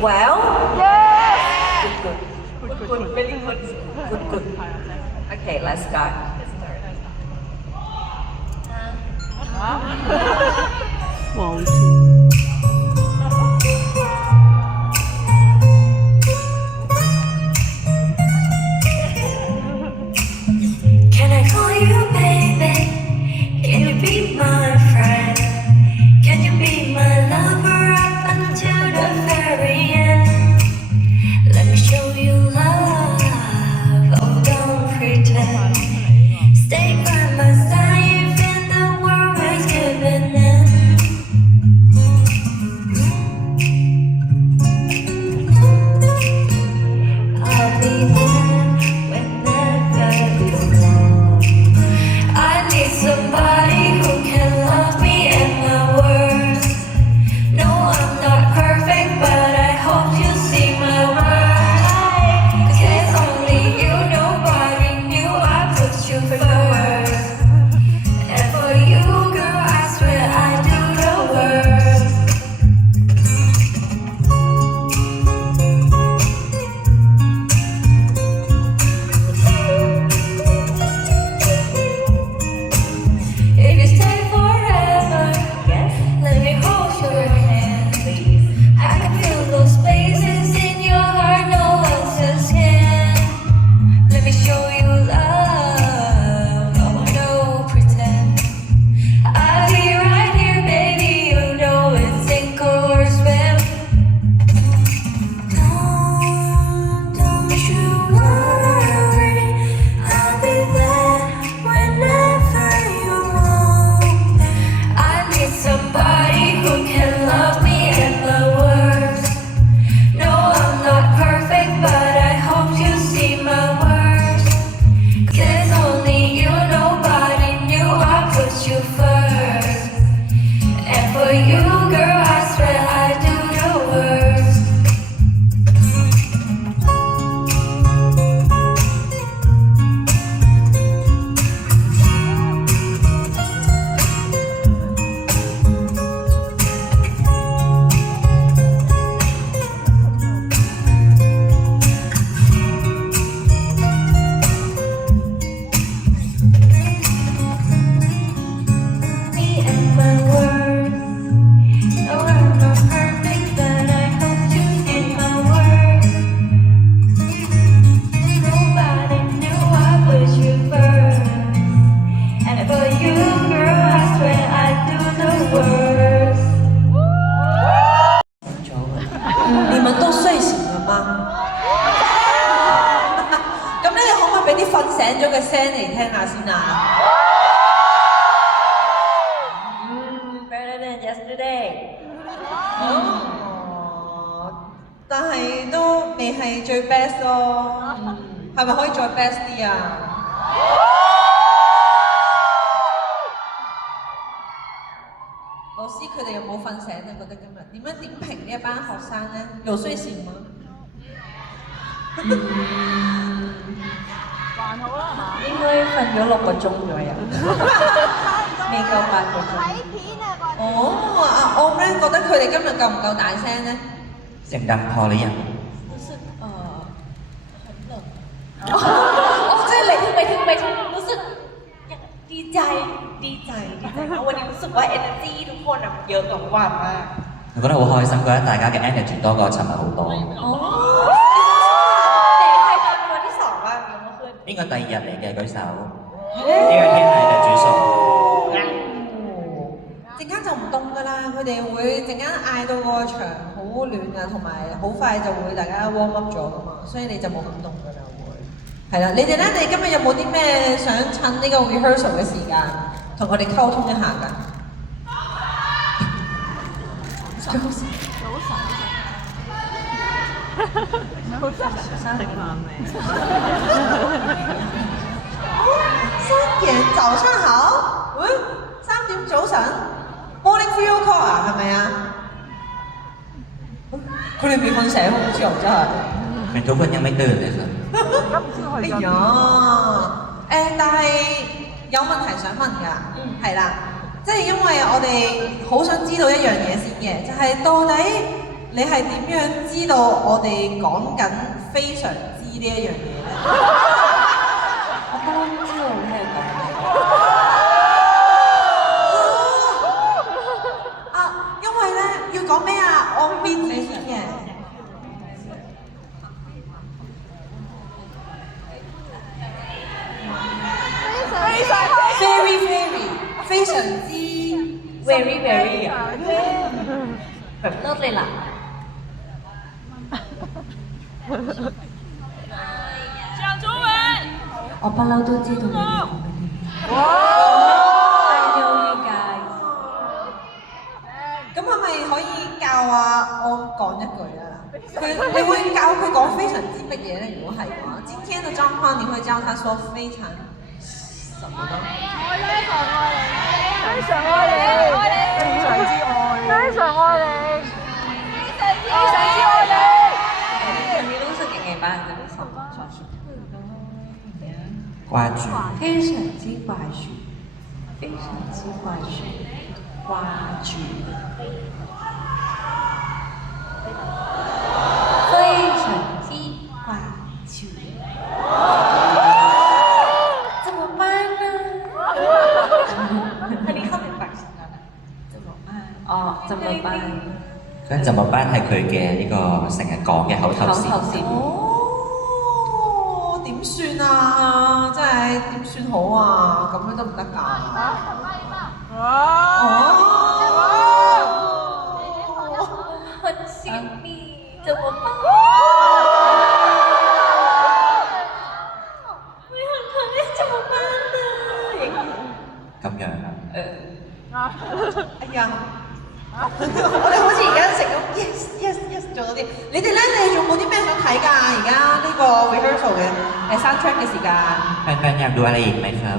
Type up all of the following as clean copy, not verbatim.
well? Yes. Good, really good. Okay, let's start. Can I call you baby? Can you be my friend? Can you be my lover up until the very end? Let me show you love, oh don't pretend. Stay by my side even the world is giving in. I'll be there whenever you want. I need somebody who can love me at my worst. No, I'm not perfect, but I hope you see my worth. 'Cause it's only you, nobody knew I put you first. And for you, girl, I swear I do the worst. If you stay forever, let me hold your hand. I can feel those places in your heart no one else can. Let me show you love, oh no pretend. I'll be right here, baby, you know it's sink or swim. Don't you worry, I'll be there whenever you want. I need somebody who can love me at my worst. No, I'm not perfect, but I hope you see my worth. 'Cause it's only you, nobody knew I put you first. And for you, girl, I swear I do the worst. Me and my words. No, I'm not perfect, but I hope you see my worth. Nobody knew I put you first. And for you, girl, I swear I do the worst. 你們都睡醒了嗎？咁你哋可唔可以俾啲瞓醒咗嘅聲嚟聽下先啊？Better than yesterday。哦，但係都未係最 best 咯。係咪可以再 best 啲啊？老師佢哋有冇瞓醒啊？覺得今日點樣點評呢一班學生咧？有睡醒嗎？應該瞓咗6個鐘左右，未夠8個鐘。哦，阿 O 咧覺得佢哋今日夠唔夠大聲咧？เสียงดังพอหรือยังรู้สึก很冷。哦，即係未ถึงรู้สึกดีใจวันนี้รู้สึกว่า energy ทุกคนอะเยอะกว่าเมื่อวานมาก 我覺得好開心，覺得大家嘅 energy 多過尋日好多。哦，แต่ใครตอนวันที่2บ้างยังไม่ขึ้น邊個第二日嚟嘅舉手？呢個天係嘅主數。陣間就唔凍㗎啦，佢哋會陣間嗌到個場好暖啊，同埋好快就會大家 warm up 咗㗎嘛，所以你就冇咁凍㗎啦會。係啦，你哋咧，你今日有冇啲咩想趁呢個 rehearsal 嘅時間同我哋溝通一下㗎？早晨。3點早上好，喂，3點早晨 ，morning video call 啊，係咪啊？佢哋未瞓醒，好似又真係。เป็นทุกคนยังไม่ตื่นเลยครับ哎呀，但係有問題想問㗎，係啦，即係因為我哋好想知道一樣嘢先嘅，就係到底你係點樣知道我哋講緊非常之呢一樣嘢咧？我不嬲都知道你係咁嘅。啊，因為咧要講咩啊？我邊知先嘅。非常之 very very 啊，แบบเลิศเลยล่ะ我不嬲都知道你哋講緊啲。I know you guys。咁係咪可以教啊？我講一句啊，你會教佢講非常之乜嘢咧？如果係嘅話，今天的狀況你會教他說非常什麼呢？非常愛你，非常之愛，非常愛你，非常之愛你。你รู้สึกยังไงบ้างจะได้สอนสุด掛住非常之掛住，非常之掛住，掛住，非常之掛住，怎麼辦呢？อันนี้เข้าเป็นปากฉันแล้วนะ怎麼辦？哦，怎麼辦？咁就冇班係佢嘅呢個成日講嘅口頭禪。哦，點算啊？真係點算好啊？咁樣都唔得㗎。哦。很親密，怎麼辦？我很可憐，怎麼辦呢？咁樣啊？哎呀！我哋好似而家成咗 yes yes yes 做到啲。你哋咧，你仲冇啲咩想睇㗎？而家呢個 rehearsal 嘅soundtrack 嘅時間。แฟนๆอยากดูอะไรอีกไหมครับ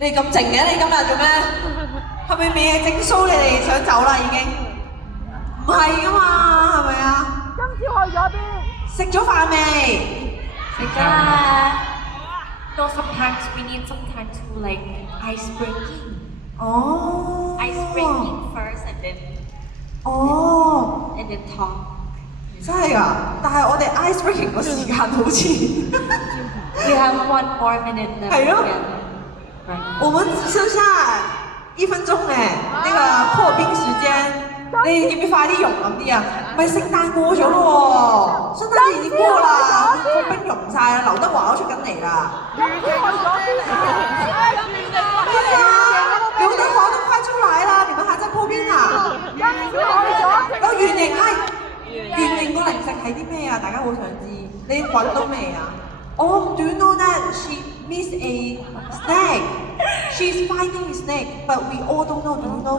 你咁靜嘅，你今日做咩？係咪未係整 show？你哋想走啦已經？唔係㗎嘛，係咪啊？今朝去咗邊？食咗飯未？食啦。No, sometimes we need some time to like ice breaking. 哦。Ice breaking first and then 哦。and then talk. 真係㗎，但係我哋 ice breaking 個時間好似 We have 1 more minute left. 係咯。 Right. 我們只剩下1分鐘誒，呢個破冰時間，你要唔要快啲融咁啲啊？咪聖誕過咗咯喎，聖誕節已經過啦，個冰融晒啦，劉德華都出緊嚟啦。今朝去咗邊啊？對啊，劉德華都快出來啦，你們還在破冰啊？今朝去咗。個圓形係圓形個零食係啲咩啊？大家好想知，你揾到未啊？Oh, do you know that she missed a snake? She's finding a snake, but we all don't know. Do you know?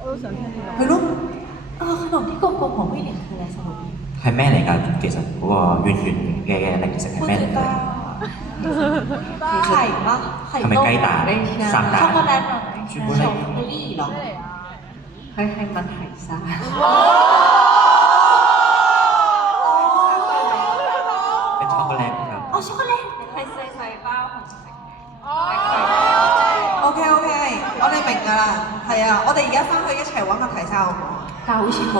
我都想聽呢個。係咯，ขนมที่โกโก้ของพี่เหลียงคืออะไรสรุป 係咩嚟㗎？其實嗰個圓圓嘅零食係咩嚟㗎？ไข่ปะไข่ต้ม ทำไมใกล้ตา ไม่ใช่ สามตา ช็อกโกแลตเหรอ ช็อกโกแลต ช็อกโกแลตเหรอให้มันไข่ซ่า เป็นช็อกโกแลตครับ 哦，ช็อกโกแลต係細包紅色。 OK，我哋明㗎啦，係啊，我哋而家翻去一齊揾個提沙好唔好啊？但好似冇。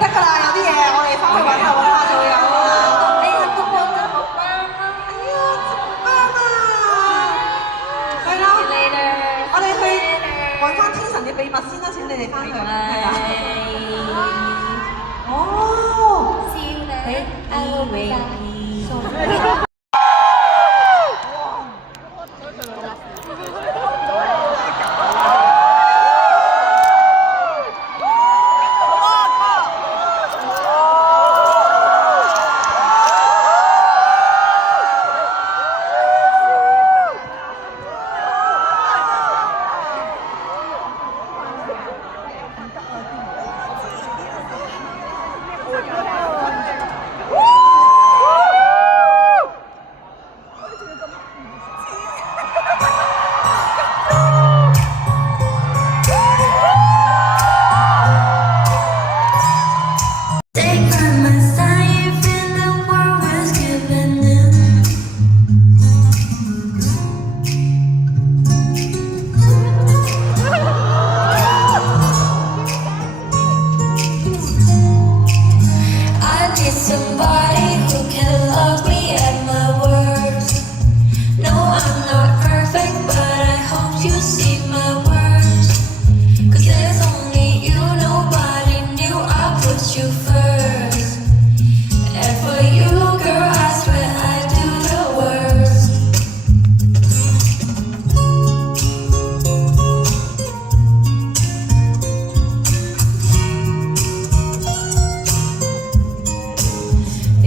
得㗎啦，有啲嘢我哋翻去揾下就會有啦。哎呀，不過真好啱啦！哎呀，啱啊！係啦，我哋去揾翻天神嘅秘密先啦，請你哋翻去。係啊。哦。See you later. somebody who can love me at my worst. No, I'm not perfect, but I hope you see my worst. 'Cause there's only you, nobody knew I put you first. And for you, girl, I swear I do the worst.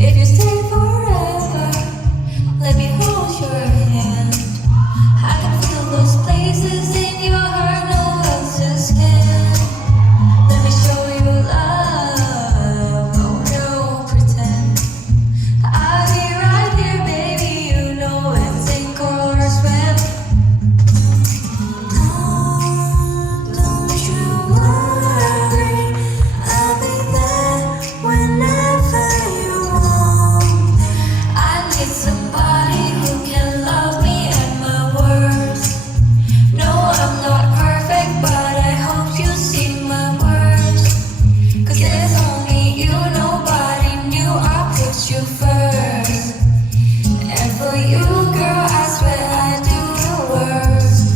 If you stay forever, let me hold your hand. I can feel those places in your heart no else's can. Let me show you love, oh no pretend. I'll be right here, baby, you know it's sink or swim. Don't you worry, I'll be there whenever you want. I need somebody who can love me at my worst. No, I'm not perfect, but I hope you see my worst. 'Cause there's only you, nobody knew I put you first. And for you, girl, I swear I do the worst.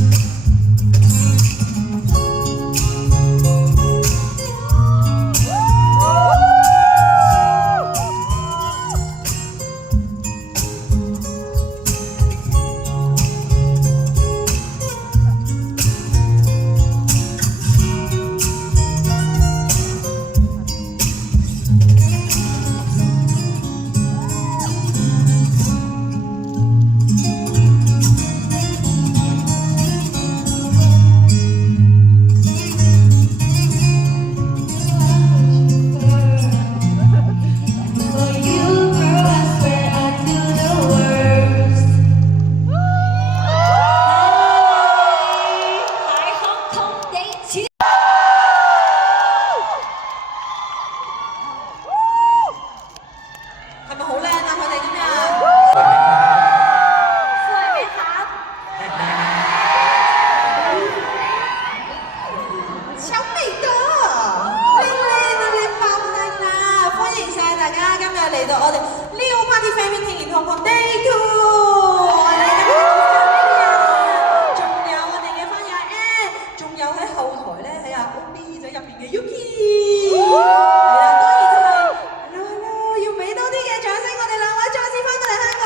For you, girl, I swear I do the worst. Hi, Hong Kong Day 2. 係咪好靚啊？佢哋今日สวยไหมครับ 超美的，靚靚啊，靚爆靚啊！歡迎晒大家今日嚟到我哋 Leo Party Fan Meeting in Hong Kong Day 2，我哋今日仲有我哋嘅翻友 Ann，仲有喺後台咧喺阿 Omi 仔入邊嘅 Yuki， 係啦，當然就係 hello， 要俾多啲嘅掌聲，我哋兩位再次翻到嚟香港。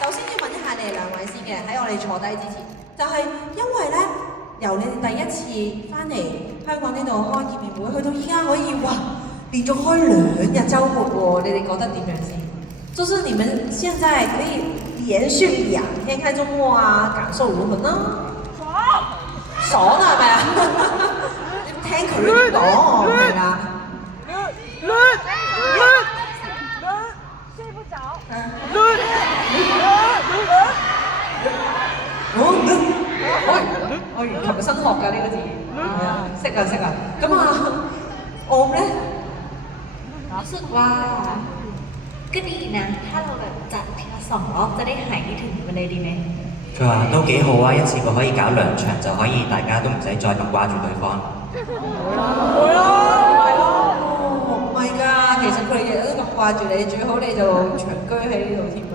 首先要問一下你哋兩位先嘅，喺我哋坐低之前，就係因為咧，由你哋第一次翻嚟香港呢度開見面會，去到依家可以哇，連續開2日週末喎，你哋覺得點樣先？就是你們現在可以連續2天開週末啊，感受如何呢？爽啊，係咪啊？聽佢講係啦。睡不着。我原琴日新學㗎呢個字，係啊，識啊識啊。咁啊，我咧รู้สึกว่าก็ดีนะ ถ้าเราแบบจัดทีละ2 รอบจะได้หายคิดถึงกันเลยดีไหม 佢話都幾好啊，一次過可以搞2場，就可以大家都唔使再咁掛住對方。唔係㗎，其實佢哋日日都咁掛住你，最好你就長居喺呢度添啊。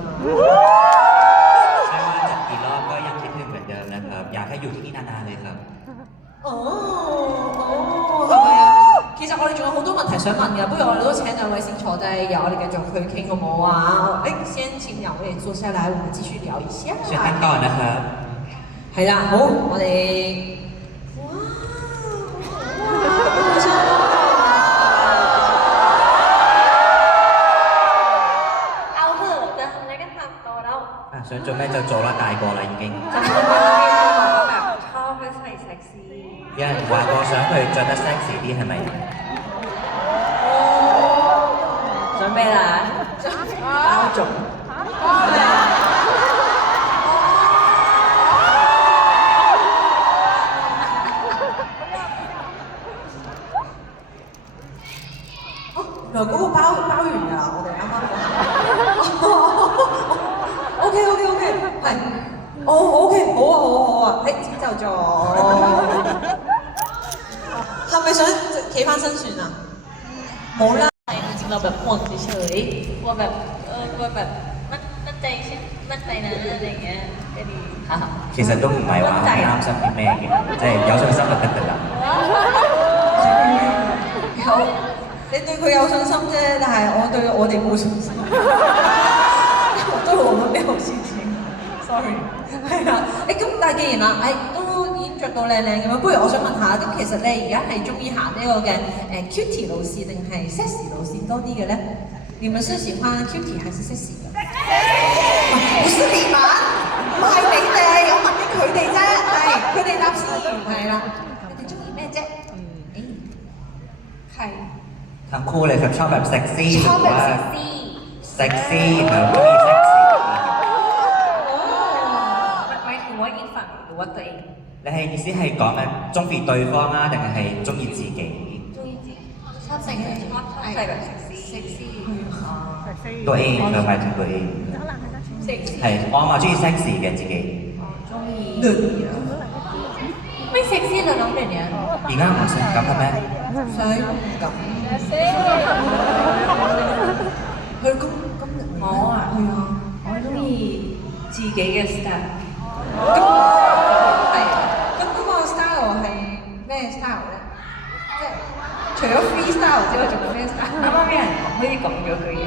ใช่ว่าจัดกี่รอบก็ยังคิดถึงเหมือนเดิมนะครับ อยากให้อยู่ที่นี่นานๆเลยครับ。哦，係咪啊？其實我哋仲有好多問題想問㗎，不如我哋都請兩位先坐低，由我哋繼續去傾好唔好啊？先請兩位坐下來，我們繼續聊一下。เชิญท่านก่อนนะครับ 係啦，好，我哋哇，เอาเถอะจะทำอะไรก็ทำโตแล้ว 想做咩就做啦，大個啦已經。จะทำอะไรแบบชอบไปใส่เซ็กซี่ 有人話過想佢着得 sexy 啲係咪？準備啦，包種。原來嗰個包完㗎啦，我哋啱啱講。OK，係，OK，好啊，誒請就座。係咪想企翻翻身算啊？冇啦。จริงๆเราแบบห่วงเฉยๆกลัวแบบกลัวแบบมั่นใจใช่มั่นใจนะอะไรอย่างเงี้ยก็ดีค่ะ 其實都唔係話擔心啲咩嘅，即係有信心就得㗎啦。你對佢有信心啫，但係我哋冇信心。我對我都沒有信心。Sorry。係啊，咁但係既然啦，都已經着到靚靚咁樣，不如我想問下，咁其實你而家係中意行呢個嘅cutie 路線定係 sexy 路線多啲嘅咧？你們是喜歡 cutie 還是 sexy 嘅？不是你們，唔係你哋，我問緊佢哋啫，係佢哋答先，係啦，佢哋中意咩啫？係。ทั้งคู่เลยครับชอบแบบเซ็กซี่ห ช รือ อบแบบ ว่า เซ็กซี่ เซ็กซี่ครับไม่มีเซ็กซี่ หมายถึงว่าอีกฝั่งหรือว่าตัวเอง 你係意思係講緊中意對方啊，定係中意自己？ชอบใส่แบบเซ็กซี่ตัวเอง佢หมายถึงตัวเอง เซ็กซี่ 係我嘛中意 sexy 嘅自己。中意ไม่เซ็กซี่เลยน้องเดี๋ยวนี้ 而家唔性感嘅咩？想咁。佢咁我啊我中意自己嘅 style 係咁嗰個 style 係咩 style 咧？即係除咗 free style 之外，仲有咩 style？啱啱有人講好似講咗句嘢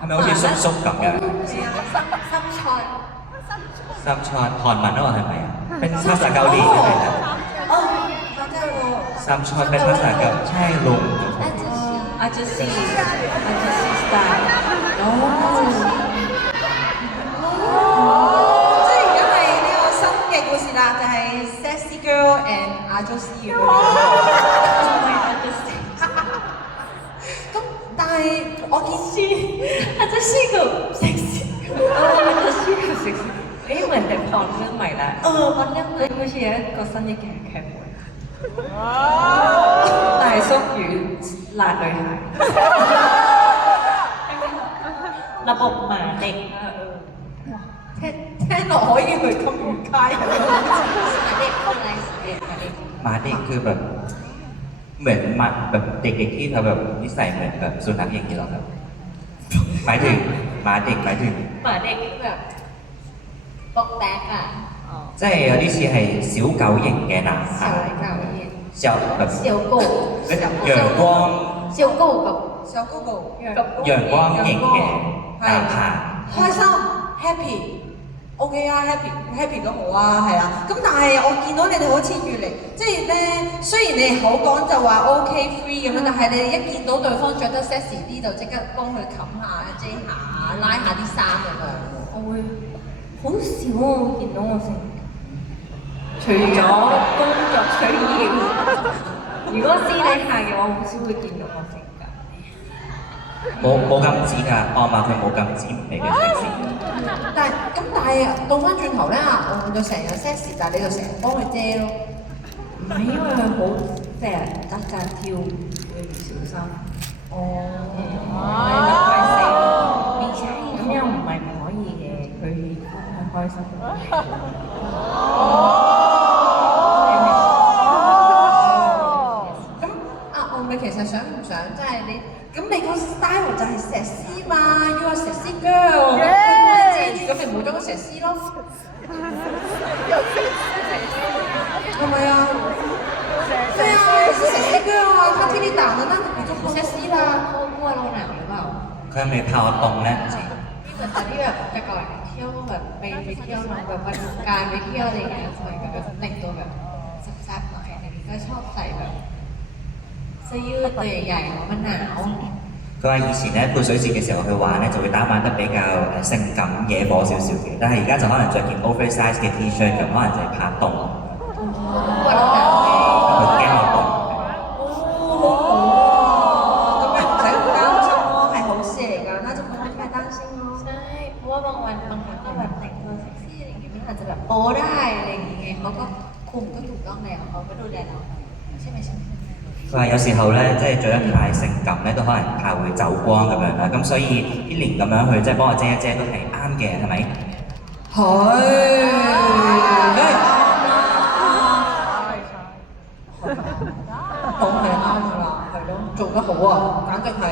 係咪好似叔叔咁嘅？ซับชอนถอนมันแล้ว係咪啊？เป็นภาษาเกาหลีใช่ไหมครับซับชอนเป็นภาษาเกาหลีใช่ลุง อาจจะซีสไตล์ 即係而家係呢個新嘅故事啦，就係 sexy girl and 亞洲師咁樣。咁但係我見อาจจะซีกับเซ็กซี่อาจจะซีกับเซ็กซี่เหมือนเป็นพรเรื่องใหม่ละพรเรื่อง呢好似有一個新嘅劇本大叔與辣女孩ระบบหมาเด็ก聽落可以去金魚街。หมาเด็กคือแบบเหมือนหมาแบบเด็กๆที่เขาแบบนิสัยเหมือนแบบสุนัขอย่างนี้หรอครับหมายถึงหมาเด็กหมายถึง หมาเด็กที่แบบปอกแป๊กอ่ะ 即係有啲似係小狗型嘅男孩，小แบบ小狗陽光小狗กับ小哥哥，陽光型嘅男孩。開心 happy。OK 啊，happy 都好啊，係啦。咁但係我見到你哋好似越嚟，即係咧，雖然你哋口講就話 OK free 咁樣，但係你哋一見到對方着得 sexy 啲，就即刻幫佢冚下、遮下、拉下啲衫咁樣。我會好少我見到我性格，除咗工作需要，如果私底下嘅我好少會見到我性格。冇禁止㗎，我話佢冇禁止唔俾佢 sexy。但係倒翻轉頭咧，我就成日 sexy，但係你就成日幫佢遮咯。唔係因為佢好成日得㗎跳，會唔小心。哦，係咪怪死？而且咁又唔係唔可以嘅，佢開心。咁我咪其實想唔想即係你？咁你個 style 就係石絲嘛，要話石絲 girl，佢遮住咁咪冇咗個石絲咯，係咪啊？對啊，是石絲 girl 啊，他 TV 打的那你就不石絲啦。เขากลัวโรงหนังหรือเปล่า 佢係咪炮動咧？唔知。ที่เหมือนตอนที่แบบแต่ก่อนเที่ยวแบบไปเที่ยวเนาะแบบวันสงกรานต์ไปเที่ยวอะไรอย่างเงี้ยสมัยแบบแต่งตัวแบบแซ่บๆหน่อยอะไรอย่างเงี้ยก็ชอบใส่แบบเสื้อยืดตัวใหญ่ๆเพราะมันหนาว 佢話以前咧潑水節嘅時候去玩咧就會打扮得比較性感野火少少嘅，但係而家就可能着件 oversize 嘅 T-shirt 咁，可能就係怕凍，กลัวเราหนาวไง 佢驚我凍。咁又唔使咁擔心咯，係好事嚟㗎，那就不用太擔心咯。ใช่เพราะว่าบางครั้งก็แบบแต่งตัวเซ็กซี่อะไรอย่างเงี้ยมันอาจจะแบบโป๊ได้อะไรอย่างเงี้ยเขาก็ คุมก็ถูกต้องแล้วเขาก็ดูแลเราใช่ไหม 佢話有時候咧，即係着得太性感咧，都可能怕會走光咁樣啦。咁所以啲蓮咁樣去即係幫我遮一遮都係啱嘅，係咪？係，梗係啱啦，當係啱㗎啦，係咯，做得好啊，簡直係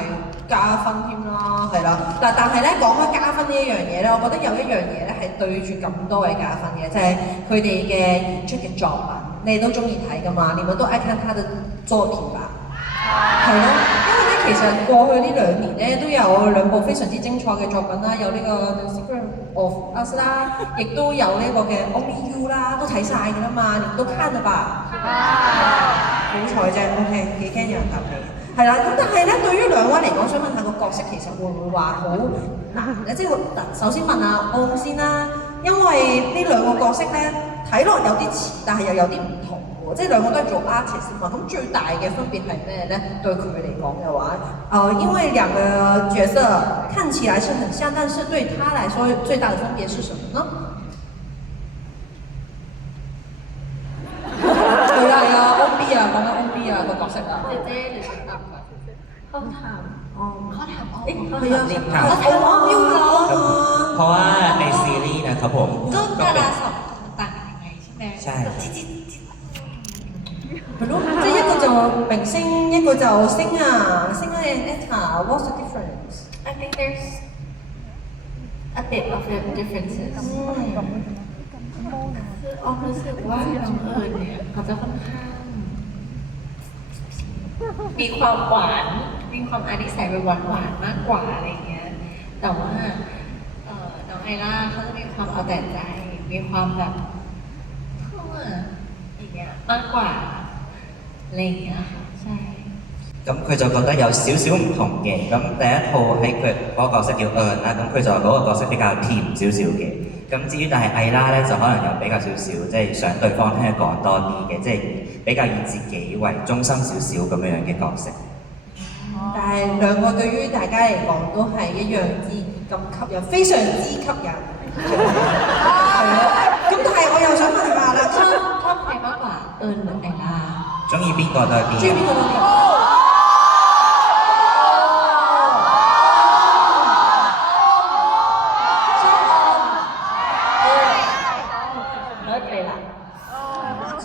加分添啦，係啦。嗱，但係咧講開加分呢一樣嘢咧，我覺得有一樣嘢咧係對住咁多位加分嘅，就係佢哋嘅演出嘅作品，你哋都中意睇㗎嘛？你們都愛看他的作品吧？係咯，因為咧其實過去呢2年咧都有2部非常之精彩嘅作品啦，有呢個《The Secret of Us》啦，亦都有呢個嘅《Only You》啦，都睇晒㗎啦嘛，你們都看了吧？好彩啫 ，OK， 幾驚有人答你。係啦，咁但係咧，對於2位嚟講，想問下個角色其實會唔會話好難咧？即係首先問阿歐先啦，因為呢2個角色咧睇落有啲似，但係又有啲唔同喎。即係2個都係做 artist 嘛，咁最大嘅分別係咩咧？對佢嚟講嘅話，因為2個角色看起來是很像，但是對他來說最大的分別是什麼呢？係啊，OB 啊，講緊 OB 啊個角色啊。姐姐你想答㗎？เขาถามอ๋อเขาถามอ๋อ 係啊，เขาถามอ๋ออยู่เหรอ เพราะว่าในซีรีส์นะครับผม ก็ดา เป็ ราน 2ต่างกันยังไงใช่ไหม ใช่ 係咯，即係一個就明星，一個就星啊and actor，what's the difference？ I think there's a bit of differences คือออมรู้สึกว่าน้องเอิญเนี่ยเขาจะค่อนข้างมีความหวานมีความอานิสัยแบบหวานๆมากกว่าอะไรเงี้ยแต่ว่าน้องไอล่าเขาจะมีความเอาแต่ใจมีความแบบอย่างเงี้ยมากกว่าอะไรอย่างเงี้ยค่ะใช่ 咁佢就覺得有少少唔同嘅。咁第一套喺佢嗰個角色叫啦，咁佢就話嗰個角色比較甜少少嘅。咁至於但係艾拉咧就可能又比較少少，即係想對方聽講多啲嘅，即係比較以自己為中心少少咁樣嘅角色。但係2個對於大家嚟講都係一樣之咁吸引，非常之吸引。係咯，咁但係我又想問下啦，ชอบใครมากกว่าเอิญหรือไอล่า中意邊個都係邊中意邊個多啲？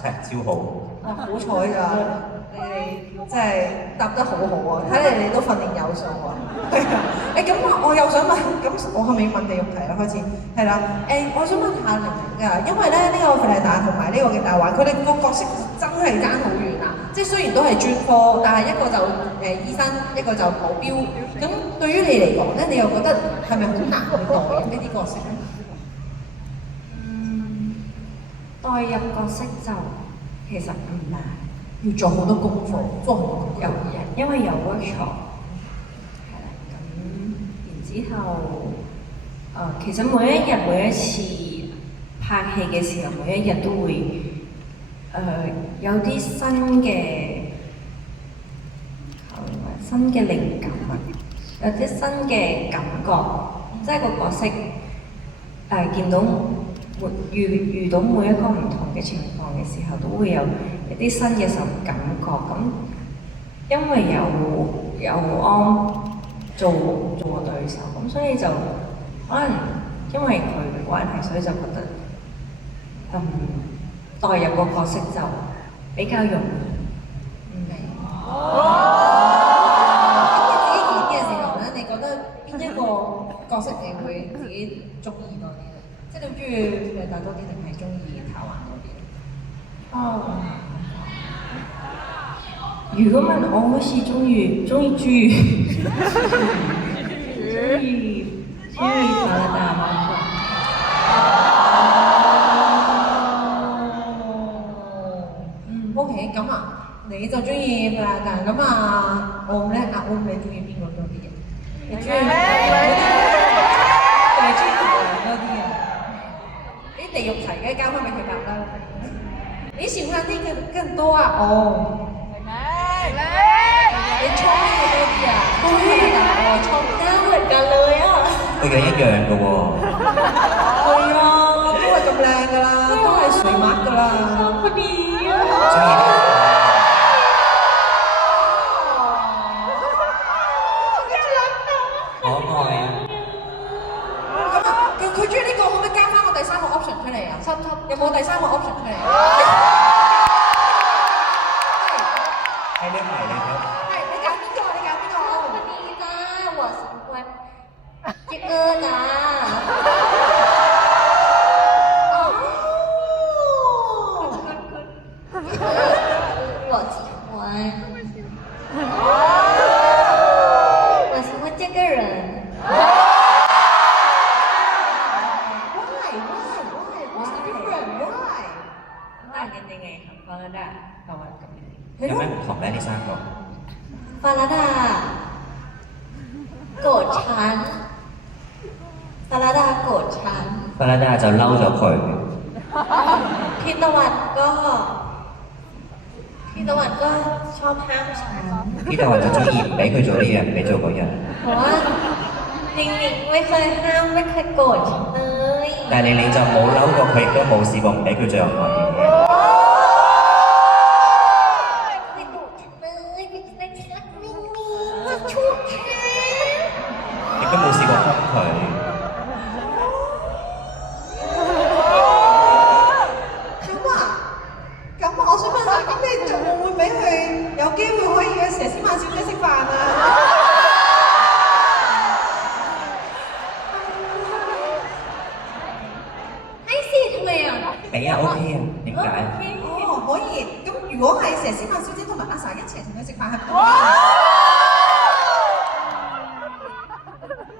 真係超好。好彩㗎，你哋真係答得好好啊！睇嚟你都訓練有素啊。係啊，咁我又想問，咁我係咪要問地獄題啦？開始係啦，我想問下玲玲㗎，因為咧呢個弗利達同埋呢個嘅大環，佢哋個角色真係爭好遠啊！即係雖然都係專科，但係一個就醫生，一個就保鏢。咁對於你嚟講咧，你又覺得係咪好難去代入呢啲角色咧？代入角色就其實唔難，要做好多功課，做好多功課。因為有 workshop 係啦，咁然之後其實每一日每一次拍戲嘅時候，每一日都會有啲新嘅靈感啊，有啲新嘅感覺，即係個角色見到遇到每一個唔同嘅情況嘅時候，都會有一啲新嘅感覺。咁因為有安做我對手，咁所以就可能因為佢嘅關係，所以就覺得代入個角色就比較容易。咁你自己演嘅時候咧，你覺得邊一個角色你會自己中意多啲咧？即係你中意弗利達多啲定係中意塔環多啲？如果問我，好似中意豬，中意弗利達มากกว่าOK，咁啊，你就中意弗利達，咁啊，我咧，阿我你中意邊個多啲嘅？你中意塔環多啲啊？啲地獄題嘅交翻俾佢答啦。你喜歡啲更多啊？哦。你聰明多啲啊？聰明啊！聰明หน้าเหมือนกันเลยอ่ะ個樣一樣嘅喎。係啊，都係咁靚㗎啦，都係水麥㗎啦。คนนี้啊中意呢個可愛啊！咁啊，佢中意呢個，可唔可以加翻個第三個 option 出嚟啊？有冇第三個 option 出嚟啊？ให้เลือกใหม่เลยครับ 係，你揀邊個？你揀邊個？คนนี้จ้า我喜欢这个จ้า我喜欢我喜欢这个人 What's the difference? Why? ต่างกันยังไงคะฟาราดากับวันกับ งั้นไม่ของแม่ลิซ่าก่อน ฟาราดาโกรธฉันฟาราดาโกรธฉัน ฟาราดา就嬲咗佢， พี่ตะวันก็ชอบห้ามฉัน พี่ตะวัน就中意唔俾佢做呢樣，唔俾做嗰樣。 เพราะว่าหนิงๆไม่เคยห้ามไม่เคยโกรธฉันเลย 但係你就冇嬲過佢，亦都冇試過唔俾佢做任何嘢， ไม่โกรธฉันเลยไม่เคยรักนิ่งๆจะชุบฉัน 亦都冇試過兇佢。咁我想問下，咁你仲會唔會俾佢有機會可以約佘詩曼小姐食飯啊？ให้สิทำไมอ่ะ 俾啊 OK 啊，點解？哦，可以。咁如果係佘詩曼小姐同埋阿 sa 一齊同佢食飯，係咪都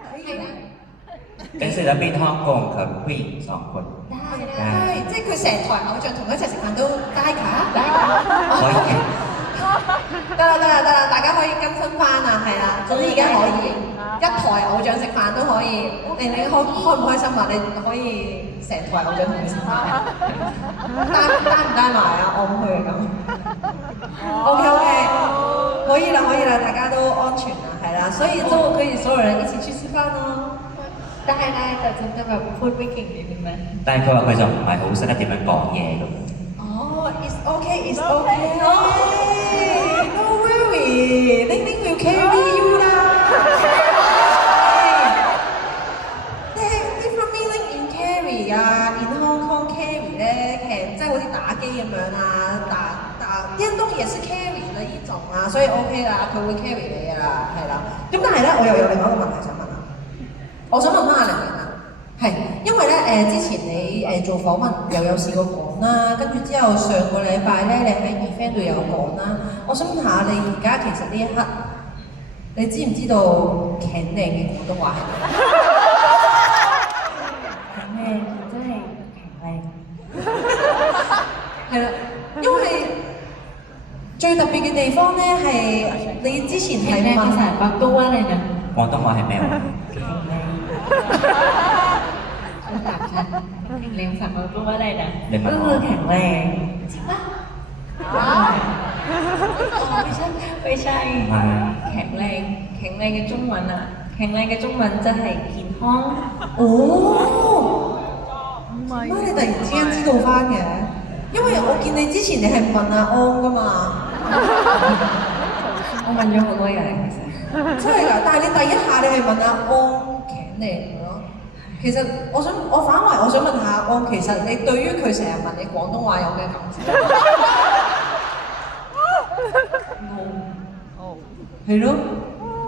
可以嘅？跟ศิลปินฮ่องกงครับผู้หญิง2 คน ได้，即係佢成台偶像同佢一齊食飯都ได้㗎。可以得啦，大家可以更新翻啊，係啦，總之而家可以一台偶像食飯都可以，你開唔開心啊？你可以成台偶像同佢食飯，單唔單埋啊？我唔去啊咁。OK，可以啦，大家都安全啦，係啦，所以就可以所有人一起去吃飯咯。ได้แต่ฉันจะแบบพูดไม่เก่งนิดนึงไหม 但係佢話佢就唔係好識得點樣講嘢咁。哦，it's okay，no worry，玲玲 will carry you 啦。你 from Ming in carry 啊，in Hong Kong carry 咧，其實即係好似打機咁樣啊，打電動也是 carry 啦呢種啊，所以 OK 啦，佢會 carry 你㗎啦，係啦。咁但係咧，我又有另外一個問題想問啊，我想問翻阿玲玲啊。係，因為咧之前你做訪問又有試過講啦，跟住之後上個禮拜咧你喺 event 度有講啦，我想問下你而家其實呢一刻，你知唔知道強靚嘅廣東話係咩？แข็งแรง真係แข็งแรง 係啦，因為最特別嘅地方咧係你之前係 แข็งแรงภาษากวางตุ้งว่าอะไรนะ 廣東話係咩話？ แข็งแรงภาษาฉันแข็งแรงภาษากวางตุ้งว่าอะไรนะก็คือแข็งแรงจริงปะไม่ใช่ มา แข็งแรง嘅中文啊แข็งแรง嘅中文即係健康哦，點解你突然之間知道翻嘅？因為我見你之前你係問阿安㗎嘛。我問咗好多人其實真係㗎，但係你第一下你係問阿安強靚咯。其實我反為我想問下阿安，其實你對於佢成日問你廣東話有咩感受？係咯，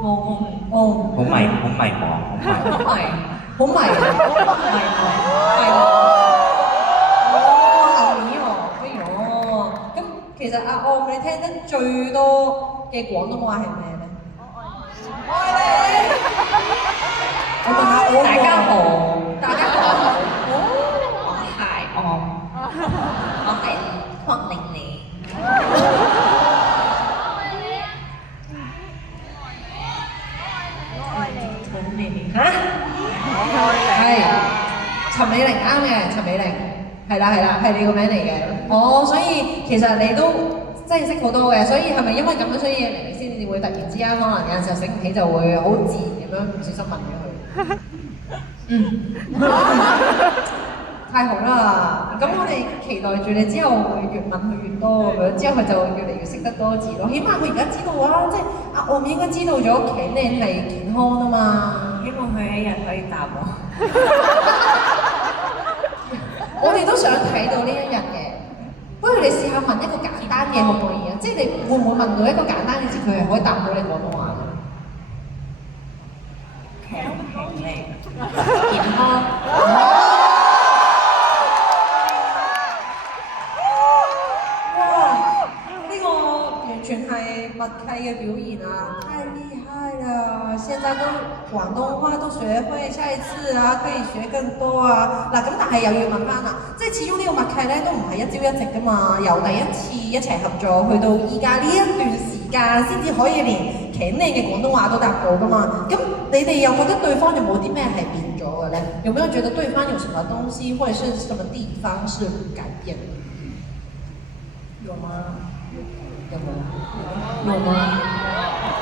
งง哦，好迷茫，好迷啊，係喎。哦，牛耳喎，哎呦，咁其實阿安你聽得最多嘅廣東話係咩咧？愛你。我問下我大家好大家好。哦，我係我係鄺玲玲嚇？係陳美玲啱嘅，陳美玲係啦，係你個名嚟嘅。哦，所以其實你都真係識好多嘅，所以係咪因為咁樣，所以你先至會突然之間可能有陣時候醒唔起就會好自然咁樣唔小心問咗佢？嗯，係太好啦！咁我哋期待住你之後會越問佢越多咁樣，之後佢就越嚟越識得多字咯。起碼佢而家知道啊，即係我應該知道咗茄靚係健康啊嘛。希望佢一日可以答我。我哋都想睇到呢一日嘅。不如你試下問一個簡單嘅可唔可以啊？即係你會唔會問到一個簡單嘅字，佢係可以答到你廣東話嘅？健康。完全係默契嘅表現啊！太厲害啦！現在都廣東話都學會，下一次啊可以學更多啊！嗱咁但係又要問翻啦，即係始終呢個默契咧都唔係一朝一夕噶嘛，由第一次一齊合作去到依家呢一段時間，先至可以連茄靚嘅廣東話都答到噶嘛。咁你哋又覺得對方有冇啲咩係變咗嘅咧？有沒有覺得對方有什麼東西，或者是什麼地方是改變的？有嗎？有冇？有嗎？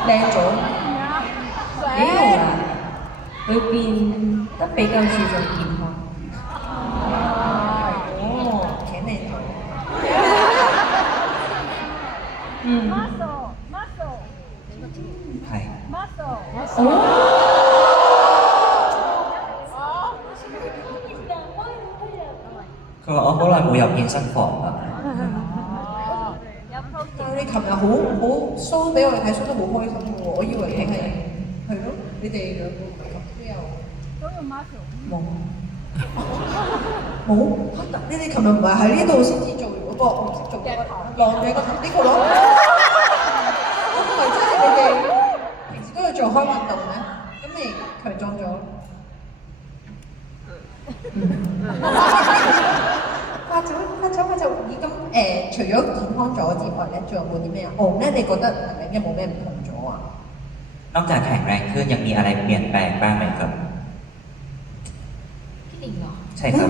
靚咗？沒有啦，佢變得比較注重健康。哦，茄靚咗。係。佢話我好耐冇入健身房啦。但係你琴日好 show 俾我哋睇 show 得好開心喎，我以為你係咯，你哋兩個唔係咁都有。冇。冇？你哋琴日唔係喺呢度先至做嗰個，我唔識做嗰個浪嘅個頭呢個咯。我唔係真係你哋平時都有做開運動咩？咁你強壯咗。發咗咦咁除咗健康咗之外咧，仲有冇啲咩啊？紅咧，你覺得係咪有冇咩唔同咗啊？นอกจากแข็งแรงขึ้นยังมีอะไรเปลี่ยนแปลงบ้างไหมครับ พี่หลิงเหรอ ใช่ครับ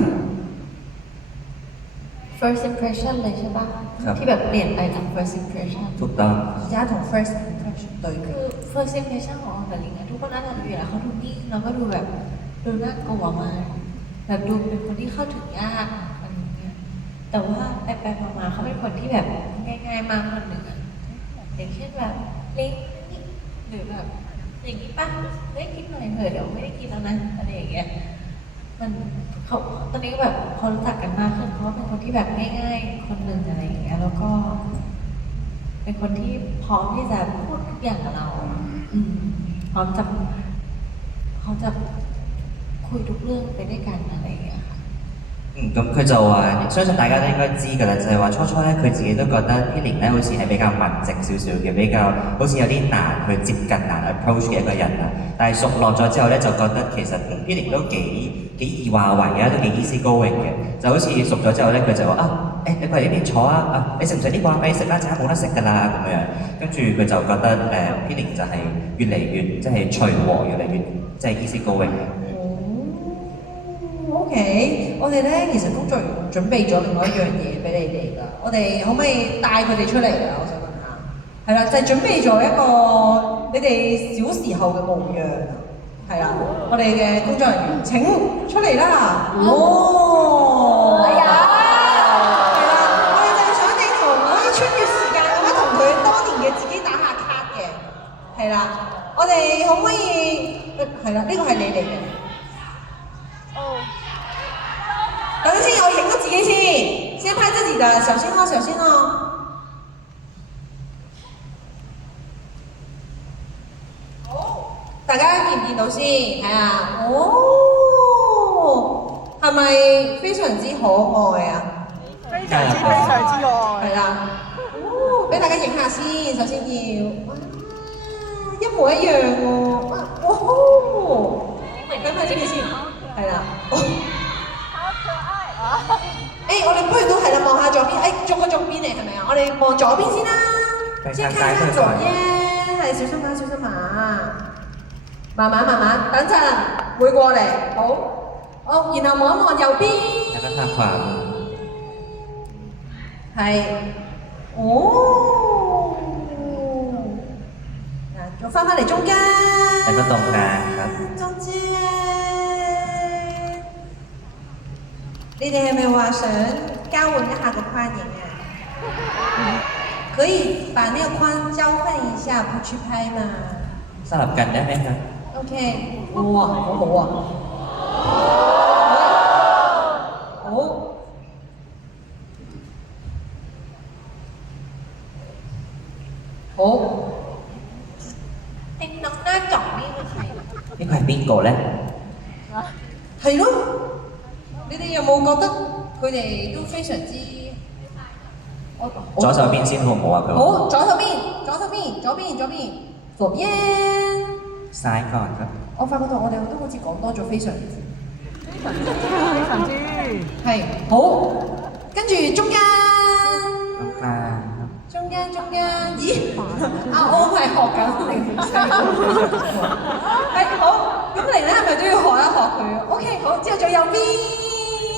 first impression เลยใช่ปะ ครับ ที่แบบเปลี่ยนไปจาก first impression ถูกต้อง 而家同 first impression 對嘅。คือ first impression ของออมกับหลิงอะทุกคนน่าจะรู้อยู่แล้วเขาดูนิ่งแล้วก็ดูแบบดูน่ากลัวมากแบบดูเป็นคนที่เข้าถึงยากอะไรอย่างเงี้ยแต่ว่าไปมาเขาเป็นคนที่แบบง่ายๆมากคนหนึ่งอะอย่างเช่นแบบเล็กนิดหรือแบบอย่างนี้ป่ะเล็กนิดหน่อยเถอะเดี๋ยวไม่ได้กินแล้วนะอะไรอย่างเงี้ยมันเขาตอนนี้ก็แบบพอรู้จักกันมากขึ้นเขาเป็นคนที่แบบง่ายๆคนหนึ่งอะไรอย่างเงี้ยแล้วก็ เป็นคนที่พร้อมที่จะพูดทุกอย่างกับเราพร้อมจะคุยทุกเรื่องไปด้วยกันอะไรอย่างเงี้ยค่ะ 咁佢就話，相信大家都應該知㗎啦，就係話初初咧，佢自己都覺得 P0咧好似係比較文靜少少嘅，比較好似有啲難去接近、難 approach 嘅一個人啦。但係熟落咗之後咧，就覺得其實同 P0都幾易話為啊，都幾 easy going 嘅。就好似熟咗之後咧，佢就話你過嚟呢邊坐啊，你食唔食呢個啊？俾你食啦，陣間冇得食㗎啦咁樣。跟住佢就覺得P0就係越嚟越即係隨和，越嚟越即係 easy going。OK，我哋咧其實工作人員準備咗另外一樣嘢俾你哋㗎，我哋可唔可以帶佢哋出嚟啊？我想問下，係啦，就係準備咗一個你哋小時候嘅模樣，係啦，我哋嘅工作人員請出嚟啦！哦，係啊，係啦，我哋就係想你同可以穿越時間咁樣同佢當年嘅自己打下卡嘅，係啦，我哋可唔可以係啦？呢個係你嚟嘅。等陣先，我影咗自己先，先拍自己的，小心哦，小心哦。好，大家見唔見到先？係啊，哦，係咪非常之可愛啊？非常之愛。係啦，哦，俾大家影下先，首先要，哇，一模一樣喎，哇，哦，等下呢邊先，係啦。我哋不如都係啦，望下左邊，逐個邊嚟係咪啊？我哋望左邊先啦，先看下左邊，係小心馬，小心馬，慢慢，等陣會過嚟，好，然後望一望右邊，แล้วก็ทางขวามือ係，嗱，再翻嚟中間，แล้วก็ตรงกลางครับ中間。你哋係咪話想交換一下個框影啊？可以把那個框交換一下，不去拍嘛 สลับกันได้ไหมครับ ？OK，哇，好好啊！好，好。ไอ้น้องหน้าจ่องนี่คือใคร นี่ใคร邊個咧？係咯，你哋有冇覺得佢哋都非常之？左手邊先好唔好啊？佢話好，左手邊，左手邊，左邊，左邊，左邊。 ซ้ายก่อนครับ 我發覺到我哋都好似講多咗非常之。非常之。係，好，跟住中間， ตรงกลางครับ 中間，咦？阿歐係學緊零四。係好，咁你咧係咪都要學一學佢？OK，好，之後再右邊。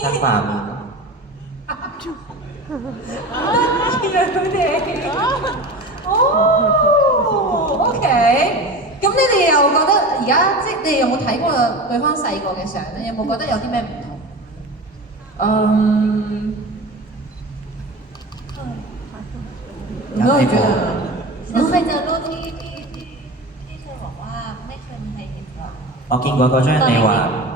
ด้านขวามือครับ 見到佢哋。哦，OK。咁你哋又覺得而家即係你哋有冇睇過對方細個嘅相咧？有冇覺得有啲咩唔同？有冇覺得？ เราเคยเจอรูปที่เธอบอกว่าไม่เคยมีใครเห็นหรอก 我見過嗰張你話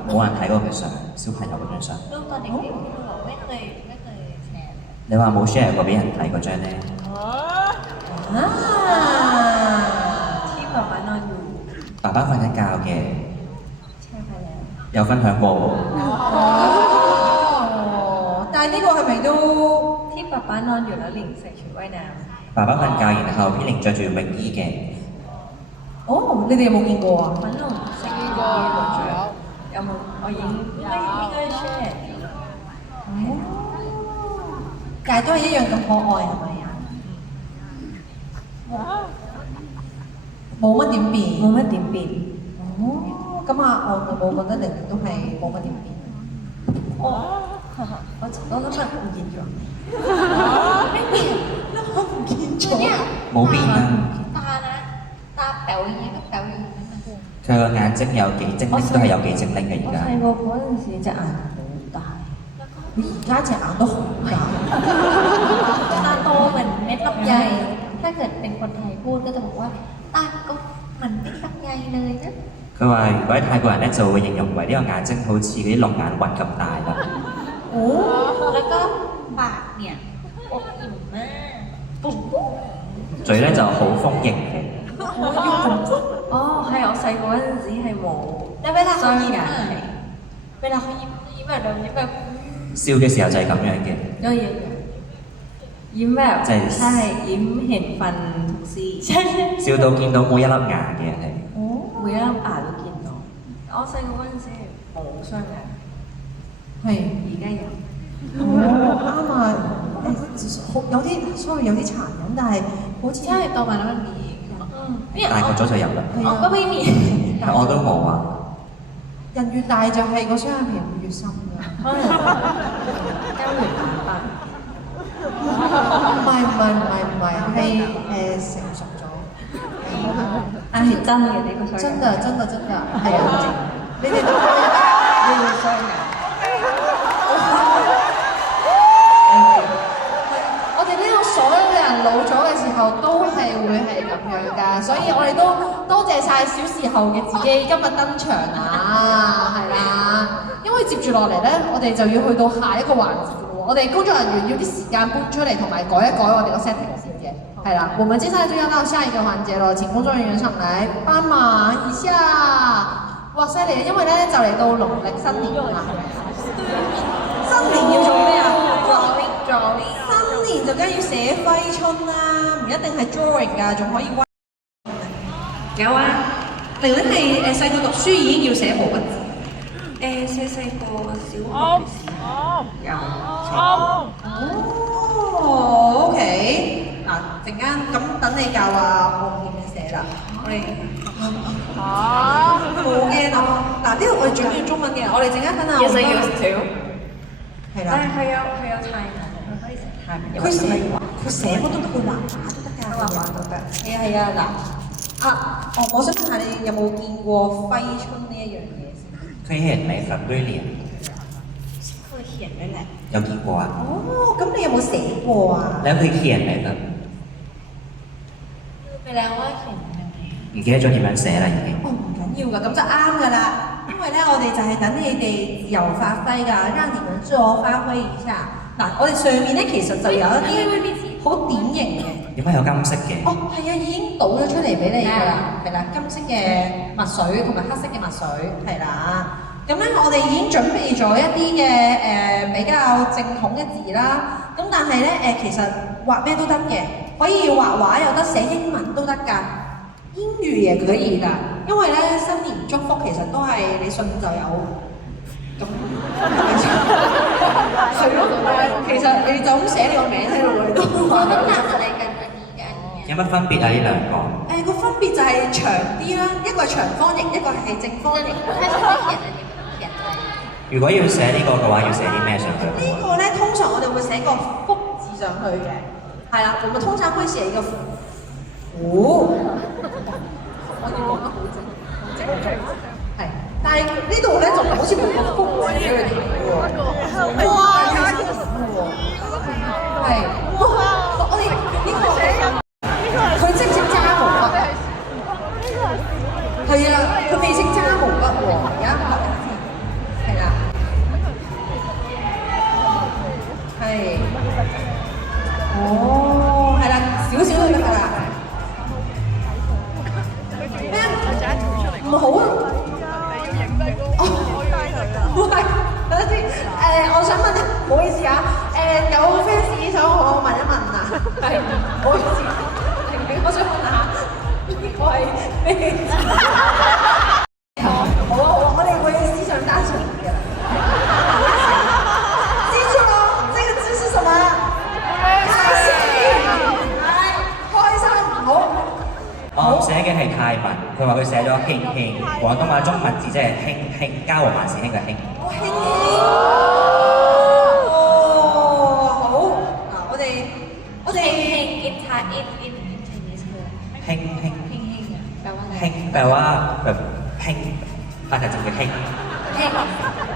冇人睇過嘅相，小朋友嗰張相。 รูปตอนเด็กๆที่เธอบอกไม่เคยแชร์ 你話冇 share 過俾人睇嗰張咧？ 啊！ ที่แบบว่านอนอยู่ 爸爸瞓緊覺嘅， แชร์ไปแล้ว 有分享過喎。哦，但係呢個係咪都？ ที่ป๊าป๊านอนอยู่แล้วหลิงใส่ชุดว่ายน้ 爸爸瞓覺，然後พี่玲着住泳衣嘅。哦，你哋有冇見過啊？ำมันหลงใส่過有冇我影應該 share 哦，但係都係一樣咁可愛係咪啊？冇乜點變。冇乜點變哦，咁啊，我冇覺得玲玲都係冇乜點變。我今日唔見咗ไม่เปลี่ยนคือเนี่ย 冇變啊！ ตานะตาแป๋วอย่างเงี้ยก็แป๋วอยู่นั่นนะ 佢個眼睛有幾精靈，都係有幾精靈嘅而家。我細個嗰陣時隻眼好大，你而家隻眼都好大。ตาโตเหมือนเม็ดลำไยถ้าเกิดเป็นคนไทยพูดก็จะบอกว่าตาก็เหมือนเม็ดลำไยเลยนะ 佢話如果係泰國人咧，就會形容為呢個眼睛好似嗰啲龍眼核咁大啦。 โอ้ แล้วก็ปากเนี่ยอบอิ่มมากปุ๊บ 嘴咧就好豐盈嘅。哦係我細個嗰陣時係冇แล้วเวลาเขายิ้มอะเวลาเขายิ้มแบบเรายิ้มแบบ 笑嘅時候就係咁樣嘅。 ก็เยอะยิ้มแบบ ใช่ ใช่ยิ้มเห็นฟันทุกซี่ใช่ 笑到見到每一粒牙嘅係。 每一粒牙都見到我細個嗰陣時係冇雙牙係。而家有哦，啱啊！誒，有啲 sorry 有啲殘忍，但係好似 ใช่โตมาแล้วมันมีเนี่ย 大個咗就有啦。係 我ก็ 啊， ไม่มี 但我都冇啊。人越大就係個雙眼皮會越深㗎。可能膠原蛋白唔係，係成熟咗。啊係真嘅呢個雙牙真的係啊！你哋都可以呢個雙牙我哋呢度所有嘅人老咗嘅時候都係會係咁樣㗎，所以我哋都多謝晒小時候嘅自己今日登場啊，係啦。因為接住落嚟咧，我哋就要去到下一個環節咯。我哋工作人員要啲時間搬出嚟，同埋改一改我哋個 setting 先嘅。係啦，我們接下來就要到下一個環節咯，請工作人員上來幫忙一下。哇，犀利！因為咧就嚟到農曆新年啦，新年要做咩啊？新年就梗係要寫揮春啦，唔一定係 drawing 㗎，仲可以威。有啊玲玲係細個讀書已經要寫毛筆字。細個小學有哦，OK。嗱，陣間咁等你教啊，我點樣寫啦？我哋冇嘅嗱，呢度我哋準備中文嘅，我哋陣間等下。要少係啦。但係佢有泰文，佢可以寫泰文。佢寫乜都得，佢畫畫都得㗎。畫畫都得。係啊，嗱，我想問下你有冇見過揮春呢一樣嘢先？เคยเห็นไหมครับด้วยเหรียญ เคยเห็ ขียนด้วยแหละ 有見過啊？哦，咁你有冇寫過啊？你有佢เขียนไหมครับ ลืมไปแล้วว่าเขียนยังไง 唔記得咗點樣寫啦已經。哦，唔緊要㗎，咁就啱㗎啦。因為咧，我哋就係等你哋自由發揮㗎，讓你們自我發揮一下。嗱，我哋上面咧其實就有一啲好典型嘅。點解有金色嘅？哦，係啊，已經倒咗出嚟俾你㗎啦，係啦，金色嘅墨水同埋黑色嘅墨水，係啦。咁咧，我哋已經準備咗一啲嘅比較正統嘅字啦。咁但係咧其實畫咩都得嘅，可以畫畫又得，寫英文都得㗎。英語也可以㗎，因為咧新年祝福其實都係你信就有。咁係咯，其實你就咁寫你個名喺度，你都話到祝福。有乜分別啊？呢兩個？個分別就係長啲啦，一個係長方形，一個係正方形。如果要寫呢個嘅話，要寫啲咩上去？呢個咧通常我哋會寫個福字上去嘅，係啦，我們通常會寫一個福。我哋講得好正，係，但係呢度咧就好似冇個福字俾佢哋喎。哇！係，我哋呢個佢識唔識揸毛筆？係啊，佢未識揸毛筆喎，而家學緊先，係啦，係，哦，係啦，少少就得㗎啦。咩？唔好，唔係，等陣先，我想問，唔好意思啊，有 fans 想我問一問啊，係，唔好意思，我想問下。呢個係咩字？好啊好啊，我哋會思想單純嘅。記住咯，這個字是什麼？開心，開心，好。我寫嘅係泰文，佢話佢寫咗興興，廣東話中文字即係興興，家和萬事興嘅興。興興。哦，好。嗱，我哋興興 in Chinese คืออะไร 興興 แปลว่าอะไร 興แปลว่าแบบ興ภาษาจีน嘅興。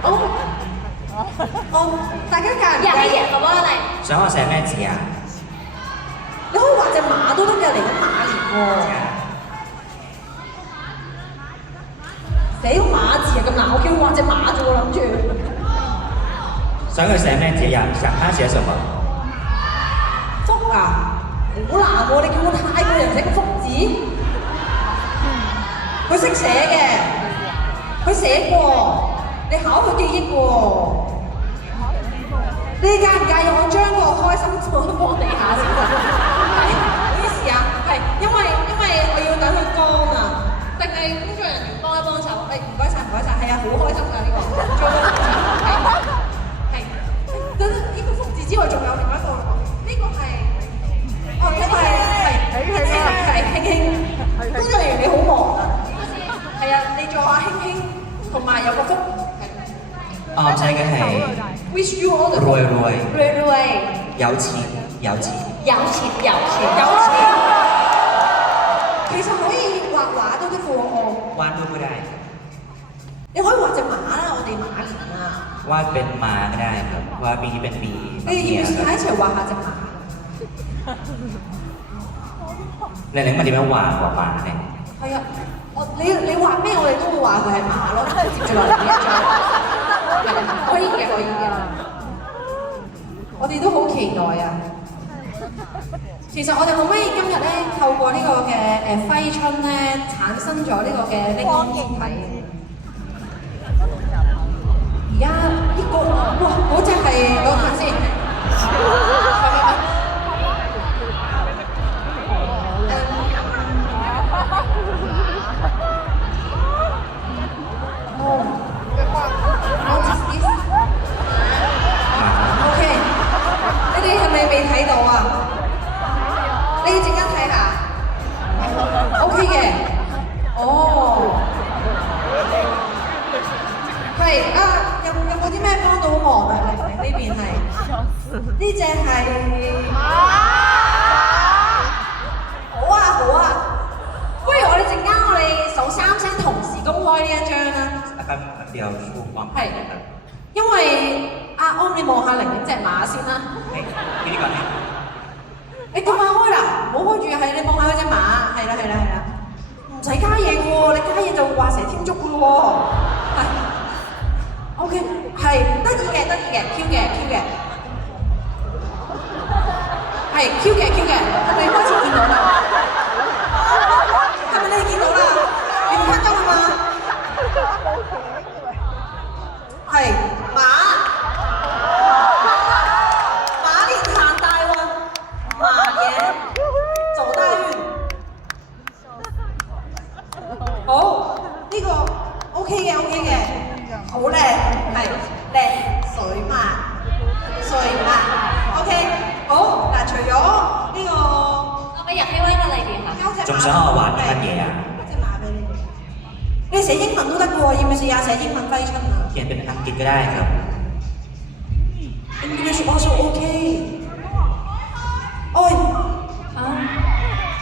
哦，大家介唔介意？คำว่าอะไร 想我寫咩字啊？你可以畫隻馬都得嘅，嚟緊馬年喎。寫個馬字係咁難，我叫佢畫隻馬啫喎，諗住。想佢寫咩字呀？想他寫什麼？福啊，好難喎！你叫個泰國人寫個福字，佢識寫嘅，佢寫過，你考佢記憶喎。你介唔介意我將個開心果放地下先啊？係，唔好意思啊，係因為我要等佢乾啊，定係工作人員幫一幫手？唔該晒，係啊，好開心㗎呢個，做個福字係。等呢個福字之外，仲有另外一個，呢個係，哦，呢個係興興，工作人員你好忙啊，係啊，你做下興興，同埋有個福。我寫嘅係 Wish you all the รวยรวย 瑞，有錢有錢。有錢。其實可以畫畫都得嘅喎，วาดรูปก็ได้ 你可以畫隻馬啦，我哋馬年啊。วาดเป็นม้าก็ได้ครับวาดปีนี้เป็นปี 你哋要唔要試下一齊畫下隻馬？你諗下點樣畫個馬咧？係啊，你畫咩我哋都會話佢係馬咯，接住落嚟呢一張。可以嘅。我哋都好期待啊！其實我哋可唔可以今日咧透過呢個嘅揮春咧產生咗呢個嘅靈光體？而家呢個哇嗰隻係攞下先。OK， 你哋係咪未睇到啊？你陣間睇下 ，OK 嘅。哦，係啊，有冇啲咩幫到忙啊？呢邊係呢隻係好啊，不如我哋陣間我哋數3聲同時公開呢一張啦。แล้วก็เดียวชูความ 係，因為阿安你望下玲玲隻馬先啦。呢啲講咧，你咁快開啦，唔好開住，係你望下佢隻馬，係啦係啦係啦，唔使加嘢嘅喎，你加嘢就畫蛇添足嘅喎。係，OK， 係得意嘅，Q 嘅，係 Q 嘅，係咪開始見到啦？係咪你見到啦？你唔睇到係嘛？係馬臉行大運，馬爺走大運。好，呢個 OK 嘅，好靚，係靚水馬 OK。好嗱，除咗呢個，我俾入 K 威個例如嚇。交隻馬仲想我玩啲乜嘢啊？隻馬俾你。你寫英文都得嘅喎，要唔要試下寫英文揮春啊 เขียนเป็นอังกฤษก็ได้ครับ ？English also OK。哦，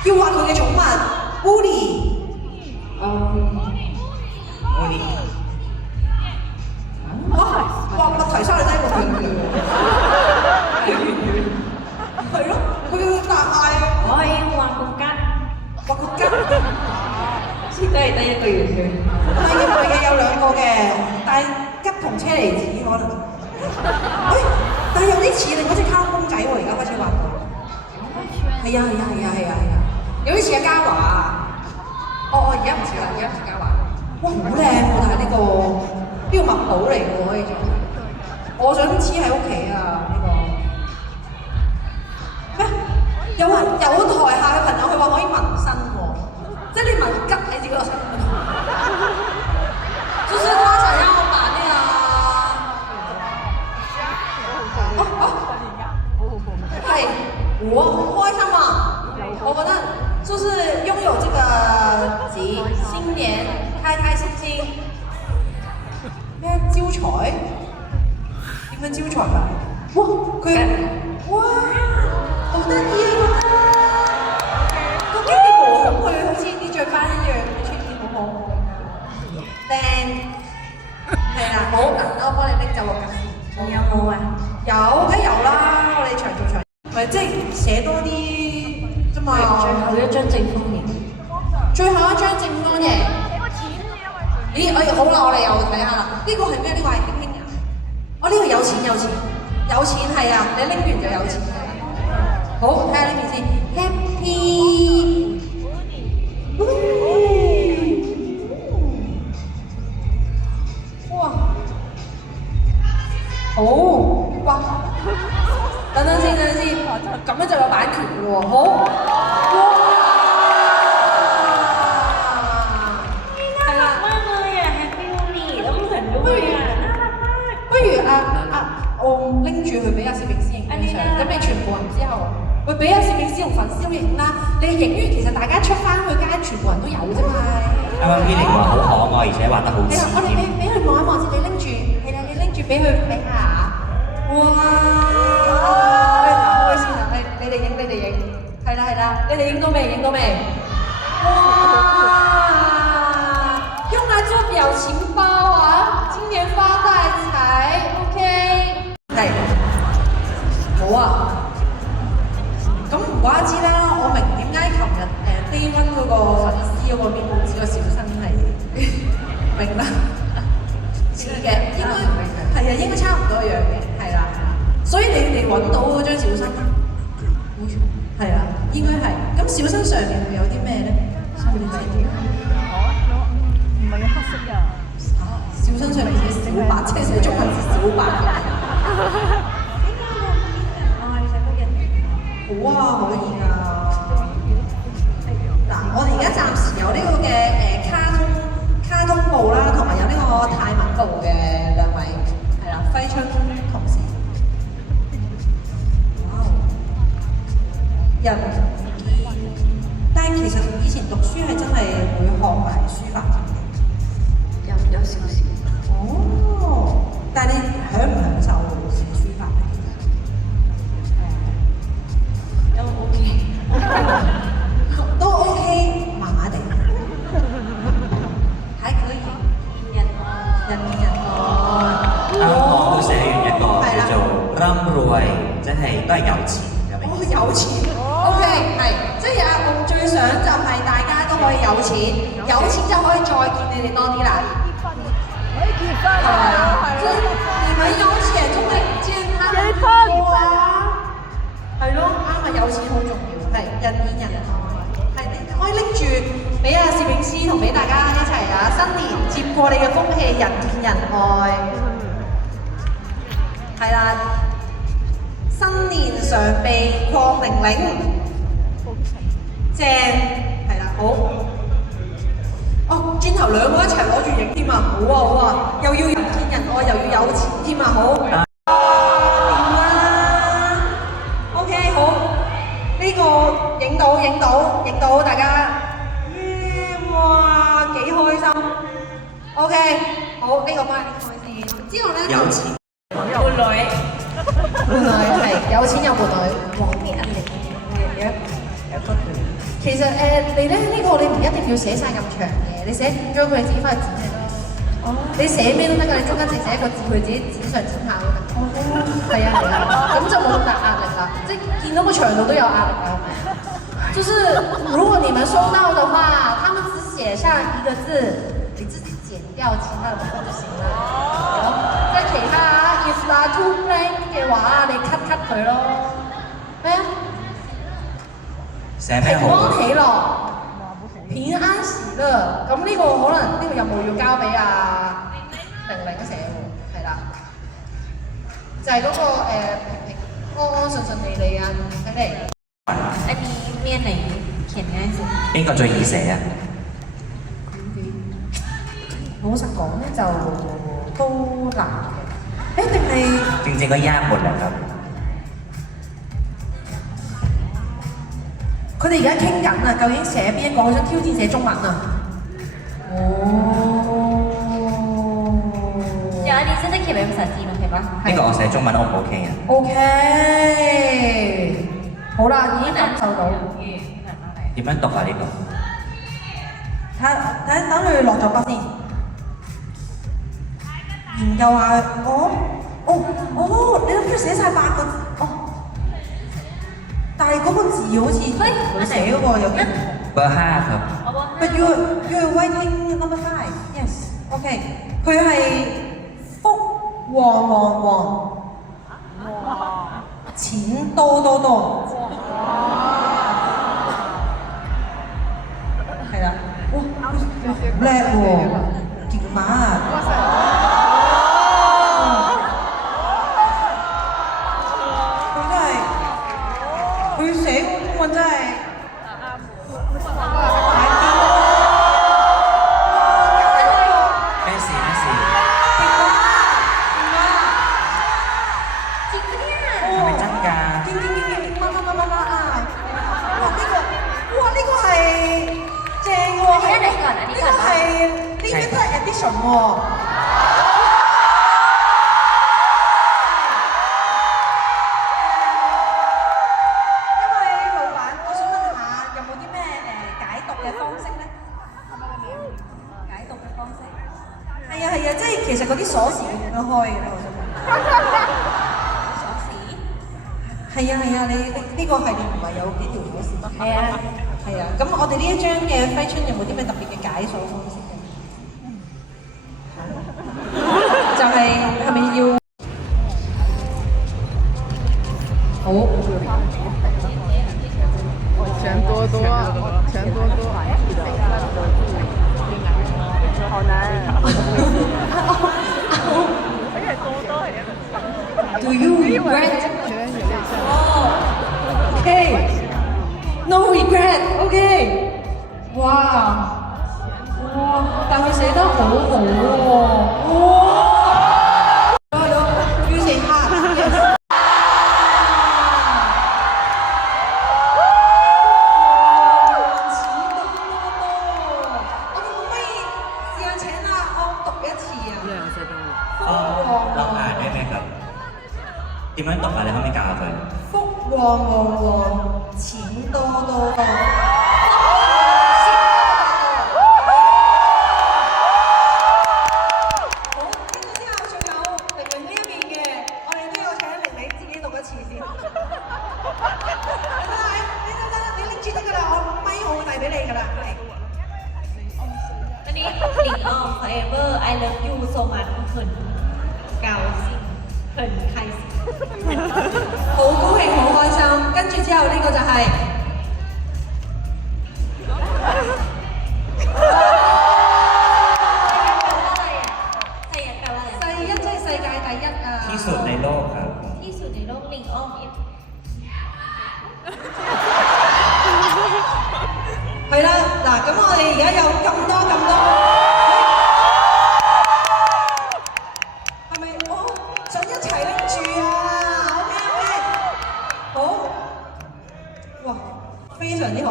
要畫佢嘅寵物 Woody。โอ้นี่ 哇！麥提莎你真係個拳嘅係咯，佢要大嗌，我係要畫個吉，畫個吉。先都係得一個圓圈。唔係嘅，有兩個嘅，但係吉同車厘子可能。喂，但係有啲似另嗰隻卡通公仔喎，而家開始畫到。係啊，有啲似阿嘉華。而家唔似啦，而家唔似嘉華。哇，好靚喎！但係呢個物寶嚟嘅喎，可以做。我想黐喺屋企啊！呢個咩？有台下嘅朋友佢話可以紋身喎，即係你紋吉喺自己個身度。就是他想要把那個係，我好開心啊！我覺得就是擁有這個節，新年開心。咩招財？點樣招財啊？哇！哇！好得意啊！個機器毛孔佢好似啲雀斑一樣，出現好可愛。靚係啦，好嗱，我幫你拎走個格先。仲有冇啊？有，梗有啦！我哋長做長，咪即係寫多啲啫嘛。最後一張正方形。最後一張正方形。咦！好啦，我哋又睇下啦。呢個係咩？呢個係輕輕人。呢個有錢係啊！你拎完就有錢㗎啦。好，睇下呢邊先。Happy。哇！好哇！等先，咁樣就有版權㗎喎。好。哇！不如我拎住佢俾阿攝影師影張相，咁你全部人之後，會俾阿攝影師同粉絲影啦。你影完其實大家出翻去街，全部人都有啫嘛。啱啱พี่หลิง話好可愛，而且畫得好似。係啦，我哋俾佢望一望先，你拎住，係啦，你拎住俾佢睇下。哇！開先啦，你哋影，係啦，你哋影到未？哇！用來做表情包啊！今年發大財 ，OK。係，好啊。咁唔怪之啦，我明點解琴日Day One嗰個粉絲嗰個面報紙個小生係明啦，似嘅，應該差唔多樣嘅，係啦。所以你哋揾到嗰張小生啦，冇錯，係啊，應該係。咁小生上面會有啲咩咧？你知唔知？唔係黑色㗎。小生上面寫小白，即係寫中文字小白嘅。好啊，可以啊。嗱，我哋而家暫時有呢個嘅卡通部啦，同埋有呢個泰文部嘅兩位，係啦，揮春同事。哇！人但係其實以前讀書係真係會學埋書法嘅。有少少。哦，但係你享唔享受寫書法咧？都 OK。都 OK，麻麻地。還可以。人。啱啱我都寫完一個叫做都係有錢嘅名。哦，有錢，OK，係，即係我最想就係大家都可以有錢，有錢就可以再見你哋多啲啦。可以結婚啊！即係你們有錢就會見他們多啊。係咯，啱啊，有錢好重要，係人見人愛，係你可以拎住俾阿攝影師同俾大家一齊啊！新年接過你嘅風氣，人見人愛，係啦。新年常備鄺玲玲，正係啦，好。哦，轉頭兩個一齊攞住影添啊！好啊好啊，又要人見人愛，又要有錢添啊！好。OK， 好，呢個影到大家，哇，幾開心。OK， 好，呢個幫你開先。之後咧，有錢。伴侶。伴侶係有錢有伴侶，黃啲壓力有個段。其實你咧呢個你唔一定要寫晒咁長嘅，你寫咗佢自己翻去剪咪得。哦。你寫咩都得㗎，你中間直寫一個字，佢自己剪上剪下都得。哦。係啊，咁就冇咁大壓力啦。即係見到個長度都有壓力啦。就是如果你們收到的話，他們只寫上一個字，你自己剪掉其他的部分就行啦。即係其他if are too blank 嘅話，你 cut 佢咯。咩啊？寫咩好？平安喜樂，平安喜樂。咁呢個可能呢個任務要交俾阿玲玲寫喎，係啦。就係嗰個平安順利利啊，睇嚟。อันนี้เมียไหนเขียนง่ายสุด邊個最易寫啊？老實講咧就都難嘅，一定係正個一門嚟㗎。佢哋而家傾緊啊，究竟寫邊一個？佢想挑戰寫中文啊。哦。有一啲真係เขียนเป็นภาษาจีนโอเคปะ呢個我寫中文 O 唔 OK 啊？ OK。好啦，已經感受到。點樣讀啊？呢個？等佢落咗筆先，研究下。你諗住寫晒8個字？哦。但係嗰個字好似佢寫嗰個有啲唔同。เบอร์5ครับ But you're writing number 5. Yes. OK。佢係福旺旺旺，錢多多多。係啦。哇！叻喎，勁馬啊！佢寫嗰個中文真係咩事？係咪真㗎？乜啊！哇！呢個係正喎，呢個係 limited edition 喎。係啊，即係其實嗰啲鎖匙點樣開嘅咧？我想問。鎖匙？係啊，你呢個系列唔係有幾條鎖匙嗎？係啊。咁我哋呢一張嘅揮春有冇啲咩特別嘅解鎖方式嘅？就係咪要？好。錢多多，好難。Do you regret? Okay. No regret. Okay. 哇！但佢寫得好好喎。哇！要寫下。點樣讀啊？你可唔可以教下佢？福旺旺旺，錢多多。好，跟住之後仲有玲玲呢一邊嘅，我哋都要請玲玲自己讀一次先。你㗎啦，係。อันนี้หลิงออม forever I love you so much เขินเก่าสิเขินใครสิ 好高興，好開心。跟住之後呢個就係、ใครอยากแปลว่าอะไร 第一即係世界第一啊！ ที่สุดในโลกครับ ที่สุดในโลกหลิงออมอิน 係啦，嗱，咁我哋而家有咁多，係咪？哦，想一齊拎住啊！OK，好，哇，非常之好。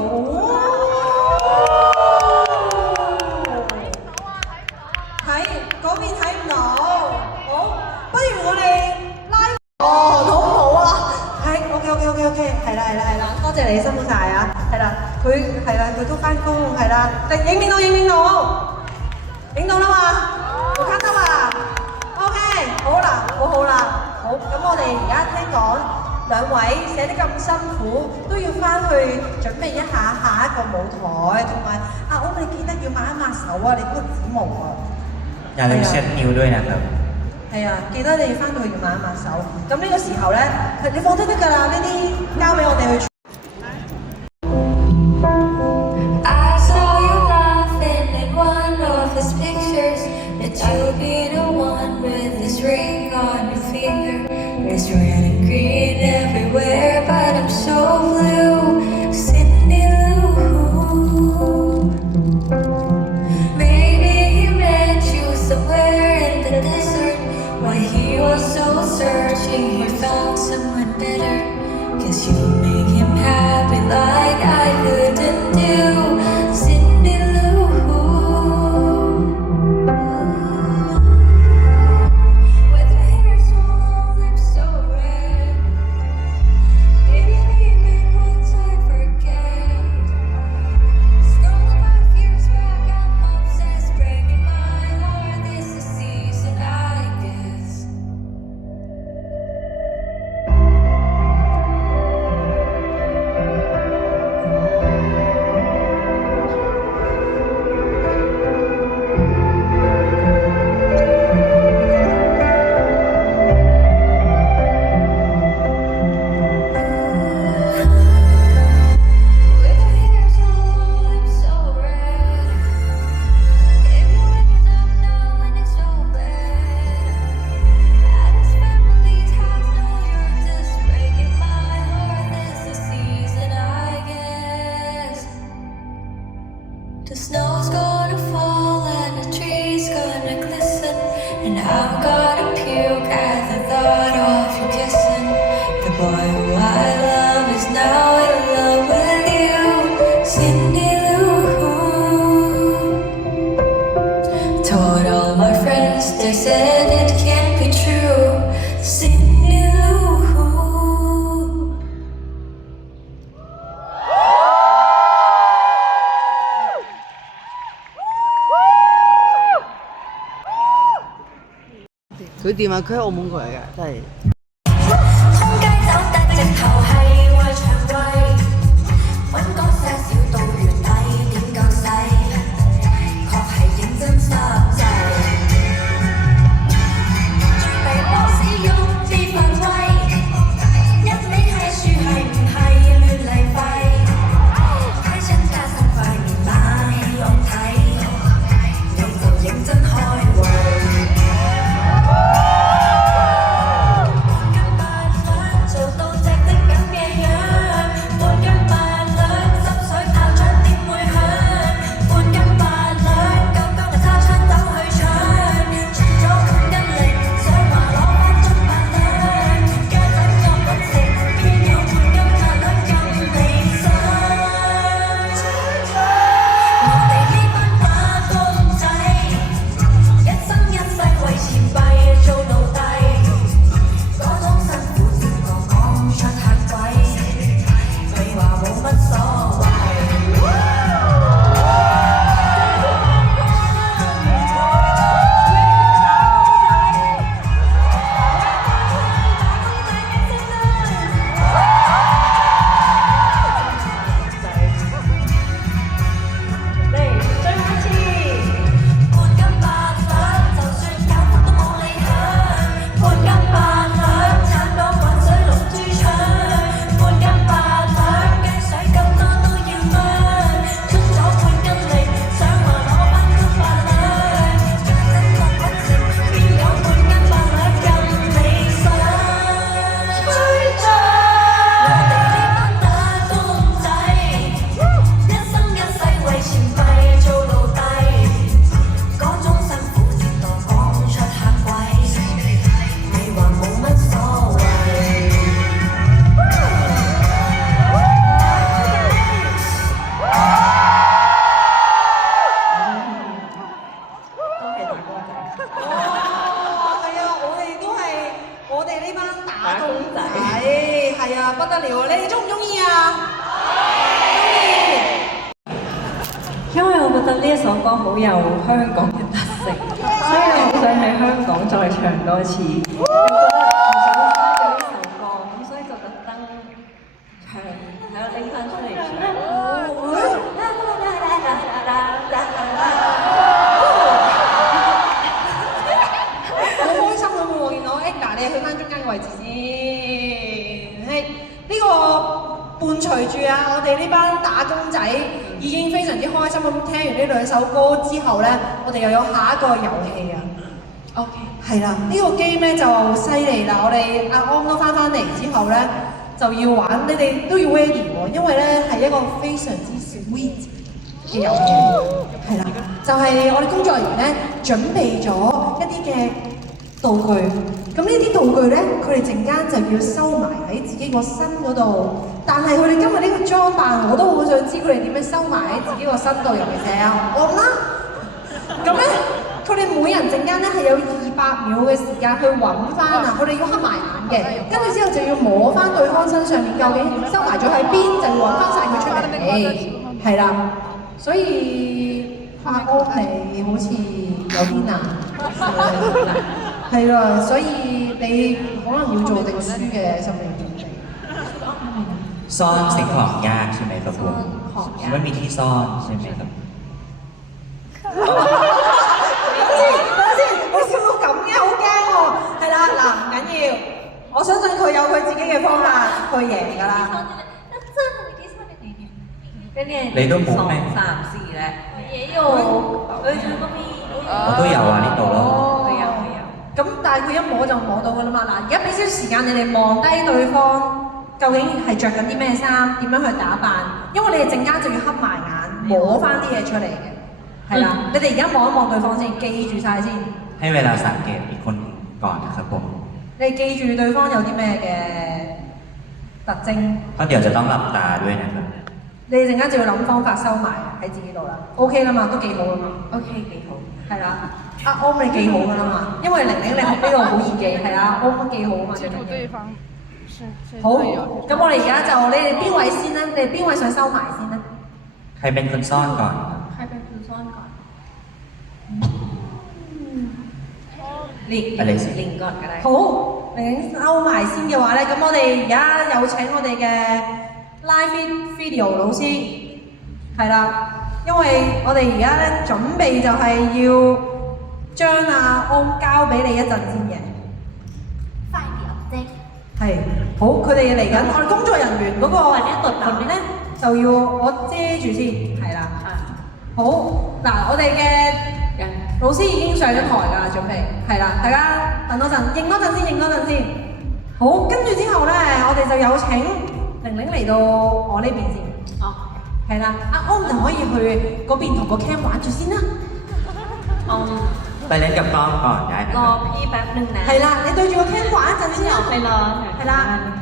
睇嗰邊睇唔到，好，不如我哋拉。哦，好唔好啊？係，OK，係啦，多謝你辛苦晒啊！係啦，佢都翻工，係啦，影面到啦嘛，我卡得啦 ，OK，好啦，好，咁我哋而家聽講兩位寫得咁辛苦，都要翻去準備一下下一個舞台，同埋啊，我哋記得要抹一抹手啊，你嗰個指毛啊，อย่าลืมเช็ดนิ้วด้วยนะครับ 係啊，記得你翻到去要抹一抹手。咁呢個時候咧，你放低得㗎啦，呢啲交俾我哋去。I saw you laughing in one of his pictures. That you'll be the one with this ring on your finger. There's red and green everywhere, but I'm so blue. Cindy Lou. Maybe he met you somewhere in the desert. While he was so searching, he found someone better. Guess you make him happy like I couldn't do. Cindy Lou. With her hair so long, lips so red. Maybe we met once, I forget. Scroll 5 years back, I'm obsessed, breaking my heart. This is season, I guess. With her hair so long, lips so red. If you wake it up now and it's so bad. At his family's house, no, you're just breaking my heart. This is season, I guess. The snow's gonna fall and the trees gonna glisten, and I'm gonna puke at the thought of you kissing. The boy who I love is now in love with you, Cindy Lou. Told all my friends, they said it can't be true, Cindy Lou. Cứ tìm mà cứ ôm muốn gọi cả, đây. 通街走得直頭係為腸胃，揾嗰些小到月底點夠使，確係認真心制。準備波士用啲份威，一味睇書係唔係亂嚟廢？睇親加新塊面冷氣我睇，你就認真開胃。了，你哋中唔中意啊？中意。因為我覺得呢一首歌好有香港嘅特色，所以我好想喺香港再唱多次。我覺得唔想嘥咗呢首歌，咁所以就特登唱，係咯拎翻出嚟唱。好開心咁喎！見到嗱，你去翻中間個位置先。呢個伴隨住啊，我哋呢班打工仔已經非常之開心咁聽完呢兩首歌之後咧，我哋又有下一個遊戲啊。OK。係啦，呢個 game 咧就犀利啦！我哋阿安都翻嚟之後咧，就要玩，你哋都要 ready 喎，因為咧係一個非常之 sweet 嘅遊戲。係啦，就係我哋工作人員咧準備咗一啲嘅道具，咁呢啲道具咧，佢哋陣間就要收埋喺自己個身嗰度。但係佢哋今日呢個裝扮，我都好想知佢哋點樣收埋喺自己個身度，尤其是阿安啦。咁咧，佢哋每人陣間咧係有200秒嘅時間去揾翻啊！佢哋要黑埋眼嘅，跟住之後就要摸翻對方身上面究竟收埋咗喺邊，就要揾翻晒佢出嚟。係啦，所以阿安你好似有啲難。係啦，所以你可能要做定輸嘅心理準備。ซ่อนสิ่งของยากใช่ไหมครับผมไม่มีที่ซ่อนใช่ไหมครับ等先，你笑到咁嘅，好驚喎！係啦，嗱唔緊要，我相信佢有佢自己嘅方法去贏㗎啦。跟住你都冇咩2、3、4咧，也有，佢都มี我都有啊呢度咯。佢有。咁但係佢一摸就摸到㗎啦嘛。嗱，而家俾少少時間你哋望低對方。究竟係着緊啲咩衫？點樣去打扮？因為你哋陣間就要黑埋眼，摸翻啲嘢出嚟嘅。係啦，你哋而家望一望對方先，記住晒先。ให้เวลาสังเกตอีกคนก่อนนะครับผม你記住對方有啲咩嘅特徵。เพราะเดี๋ยวจะต้องหลับตาด้วยนะครับ你哋陣間就要諗方法收埋喺自己度啦。OK 啦嘛，都幾好啦嘛。OK 幾好。係啦，阿安你記好㗎啦嘛，因為玲玲你學呢度好易記，係啊，安記好啊嘛。記住對方。好，咁我哋而家就你哋邊位先咧？你哋邊位想收埋先咧？ใครเป็นคนซ่อนก่อนครับใครเป็นคนซ่อนก่อนลิงก่อนก็ได้。好，玲玲收埋先嘅話咧，咁我哋而家有請我哋嘅 live video 老師，係啦，因為我哋而家咧準備就係要將阿安交俾你一陣先嘅。係，好，佢哋嚟緊，我哋工作人員嗰個盾咧就要我遮住先，係啦。好，嗱，我哋嘅老師已經上咗台㗎啦，準備，係啦，大家等多陣，應多陣先。好，跟住之後咧，我哋就有請玲玲嚟到我呢邊先。哦，係啦，阿安就可以去嗰邊同個 cam 玩住先啦。ไปเล่นกับกล้องก่อนได้นะ ร ค อ รับ พี่แป๊บนึงนะ 係啦，你對住個 cam 玩一陣先啦。ไปรอ 係啦。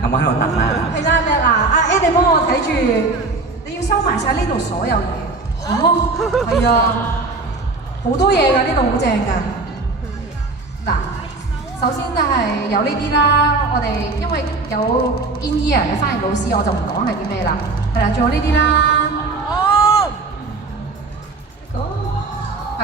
คำว่าให้我ตัดหน้าครับ 係啦，嗱，阿 A 你幫我睇住，你要收埋晒呢度所有嘢。哦，係啊，好多嘢㗎，呢度好正㗎。嗱，首先就係有呢啲啦，我哋因為有 in ear 嘅翻譯老師，我就唔講係啲咩啦。係啦，仲有呢啲啦。係。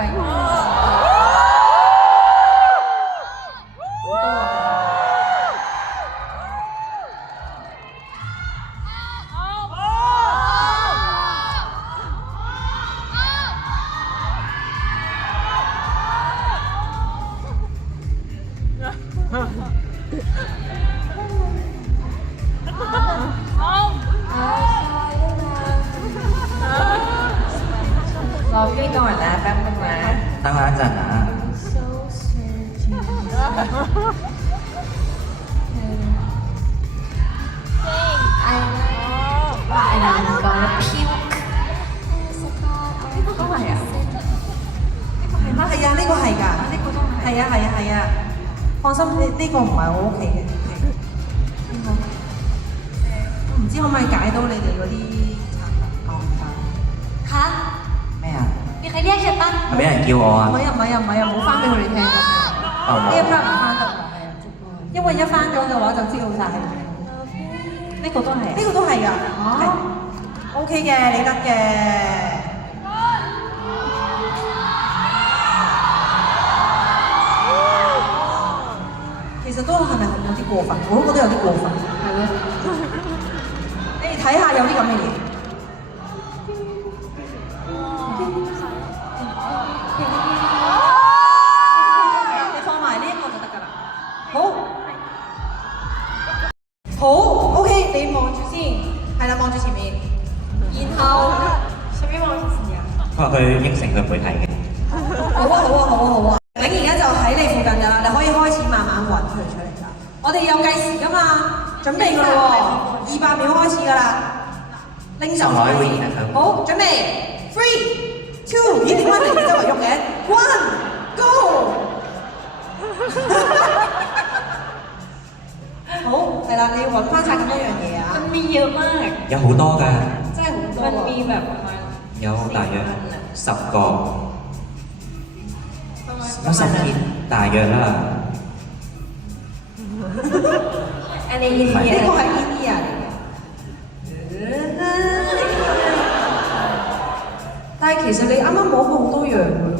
รอพี่ก่อนนะแป๊บนึงนะ ตั้งร้านจัดนะ And I'm gonna puke 呢個都係啊係啊，呢個係㗎，呢個都係。係啊，放心，呢個唔係我屋企嘅。我唔知可唔可以解到你哋嗰啲產品。哦，唔得。คะ 咩啊？มีใครเรียกใช่ปะ 係咪有人叫我啊？唔係啊，冇翻俾佢哋聽㗎。呢一 part 唔翻得㗎，係啊，因為一翻咗嘅話就知道晒係咩。呢個都係。呢個都係㗎。OK 嘅，你得嘅。其實都係咪有啲過分？我都覺得有啲過分。係咯。你哋睇下有啲咁嘅嘢。你放埋呢一個就得㗎啦。好 OK， 你望住先，係啦，望住前面，然後順便望住前面。佢應承佢唔會睇嘅。好啊！咁而家就喺你附近㗎啦，你可以開始慢慢揾佢出嚟啦。我哋有計時㗎嘛，準備㗎啦喎，200秒開始㗎啦，拎手開始。好，準備 ，3、2， 咦點解你周圍喐嘅？1 Go！ 好，係啦，你要揾翻晒咁多樣嘢啊！มันมีเยอะมาก 有好多㗎，真係好多 มันมีแบบประมาณ 有大約10個，有10件大約啦。อันนี้อินเดีย 呢個係 India 嚟嘅。但係其實你啱啱摸過好多樣嘅喎。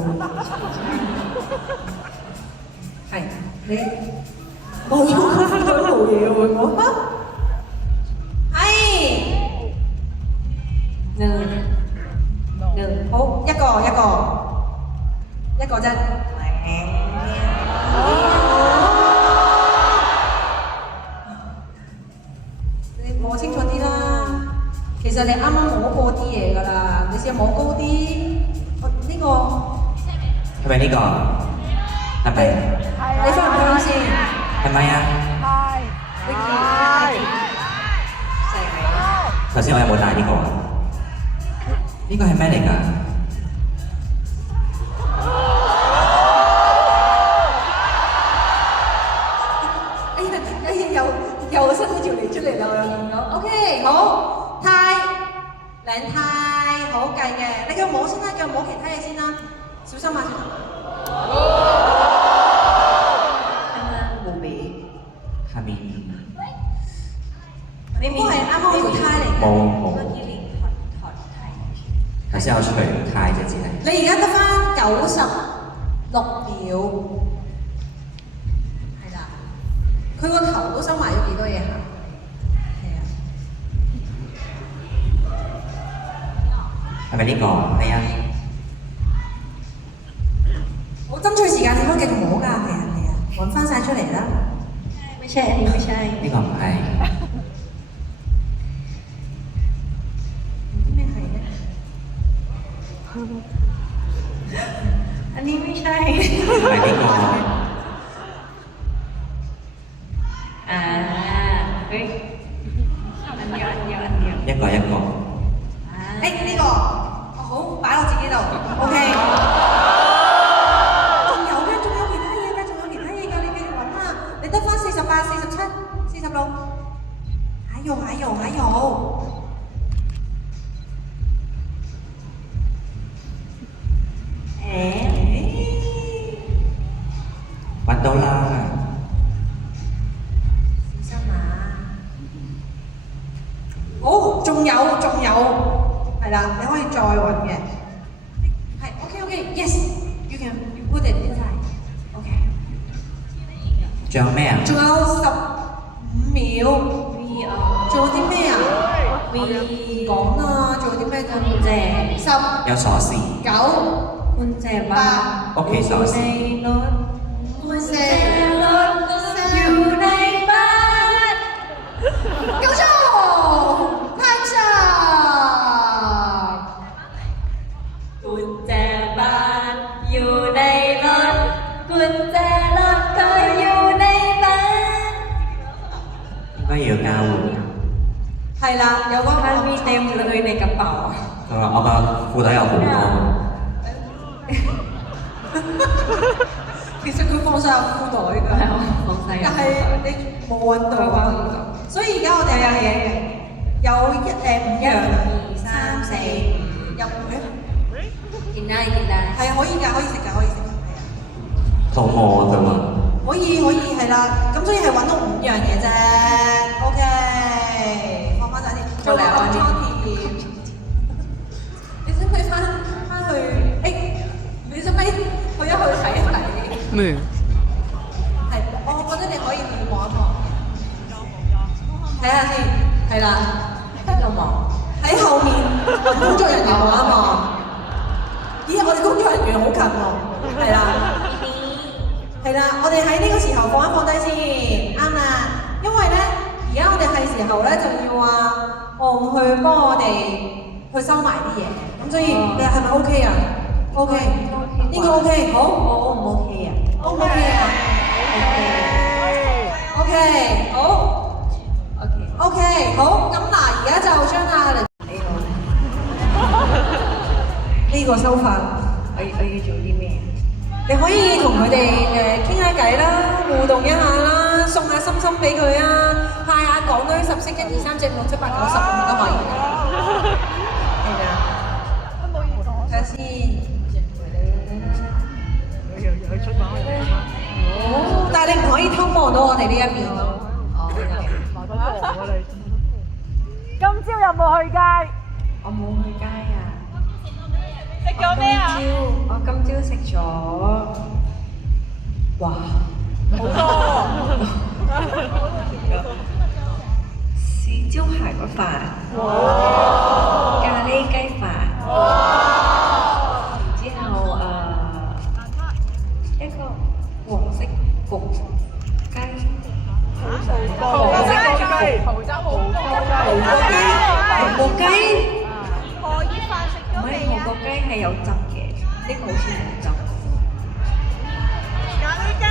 係你冇咗冇嘢喎我。係。好，一個啫。你摸清楚啲啦。其實你啱啱摸過啲嘢㗎啦，你試下摸高啲。呢個係咪呢個？係咪？你翻唔翻先？係咪啊？頭先我有冇帶呢個啊？呢個係咩嚟㗎？又伸咗條脷出嚟啦，我又見到。OK， 好，靚太，好計嘅。你叫摸先啦，叫摸其他嘢先啦，小心啊！冇俾下面ไม่มี 都係啱啱條呔嚟嘅。冇。ที่ลิงถอดไทย 頭先我除呔啫，只係。你而家得翻96秒，係啦。佢個頭都收埋咗幾多嘢嚇？係啊。係咪呢個？係啊。我爭取時間，你可以繼續摸㗎，係啊，揾翻晒出嚟啦。ไม่ใช่อันนี้ไม่ใช่ 呢個唔係。咩係咧？อันนี้ไม่ใช่ 係呢個。อ่าเฮ้ยอันเดียว一個一個。呢個，好，擺落自己度，OK。仲有其他嘢㗎，你繼續揾啊！你得翻48、47、46，還有。揾到啦！小心啊！好，仲有，係啦，你可以再揾嘅。係 OK，yes，you can you put it inside。OK。仲有咩啊？仲有15秒。仲有啲咩啊？講啦，仲有啲咩嘅？ กุญแจ 10、有鎖匙。9、 กุญแจบ้าน 屋企鎖匙。ในรถ 4、กุญแจรถอยู่ในบ้าน 夠鐘，太長。กุญแจบ้านอยู่ในรถกุญแจรถก็อยู่ในบ้าน 應該要交換。係啦，有個 มันมีเต็มเลยในกระเป๋า 佢話我個褲底有好多。其實佢放晒入褲袋㗎，放晒入但係你冇揾到啊。所以而家我哋有嘢嘅，有5樣，3、4、5，有嘅， กินได้係可以㗎，可以食㗎，係啊。肚餓啊佢話。可以係啦，咁所以係揾到5樣嘢啫，OK。做埋安裝貼。你使唔使翻去？你使唔使去一去睇一睇？咩？係，我覺得你可以去望一望，睇下先。係啦，喺度望，喺後面工作人員望一望。咦，我哋工作人員好近喎。係啦。係啦，我哋喺呢個時候放一放低先，啱啦。因為咧，而家我哋係時候咧就要去幫我哋去收埋啲嘢，咁所以你係咪 OK 啊 ？OK， 應該 OK。好，我唔 OK 啊 ？OK 啊？OK， 好。OK， 好。咁嗱，而家就將呢個收法，我要做啲咩？你可以同佢哋傾下偈啦，互動一下啦，送下心心俾佢啊，派下港女十色1、2、3、4、5、6、7、8、9、10咁都可以嘅。係啊。睇下先。哦，但係你唔可以偷望到我哋呢一邊咯。今朝有冇去街？我冇去街啊！食咗咩啊？我今朝食咗，哇，好多。豉椒排骨飯，咖喱雞飯，然之後一個黃色焗雞，紅色雞，紅雞。荷葉飯食唔係韓國雞係有汁嘅，呢個好似冇汁。咖喱雞，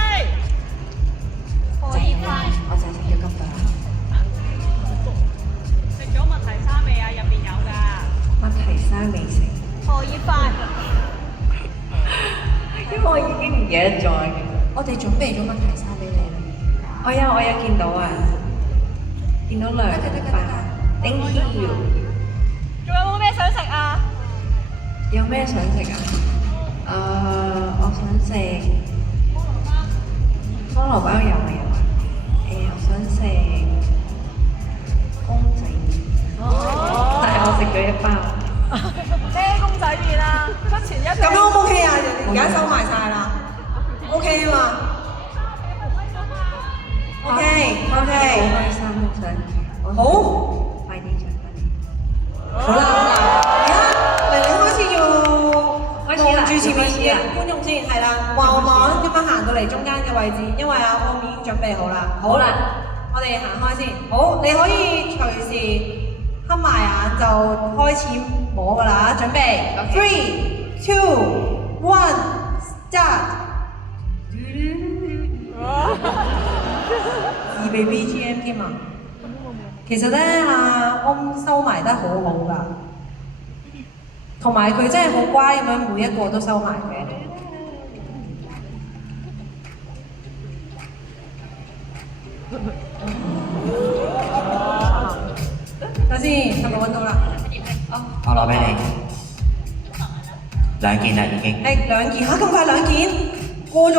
荷葉飯。我就係食咗咁多。食咗麥提沙未啊？入邊有㗎。麥提沙未食，荷葉飯。因為我已經唔記得咗啦。我哋準備咗麥提沙俾你啦。我有見到啊，見到兩飯。Thank you。仲有冇咩想食啊？有咩想食啊？我想食菠蘿包有啊有啊。我想食公仔麵，但係我食咗一包。咩公仔麵啊？出前一咁樣 O 唔 OK 啊？而家收埋晒啦，OK 啊嘛？OK， 好開心，好想好，快啲長快啲。好啦，而家玲玲開始要望住前面嘅觀眾先，係啦，望望咁樣行到嚟中間嘅位置，因為阿方面已經準備好啦。好啦，我哋行開先。好，你可以隨時睏埋眼就開始摸㗎啦，準備 3、2、1 start。預備 BGM 添啊！其實咧，阿安收埋得好好㗎，同埋佢真係好乖咁樣，每一個都收埋嘅。睇先，係咪揾到啦？我攞俾你，兩件啦已經。兩件嚇咁快兩件，過咗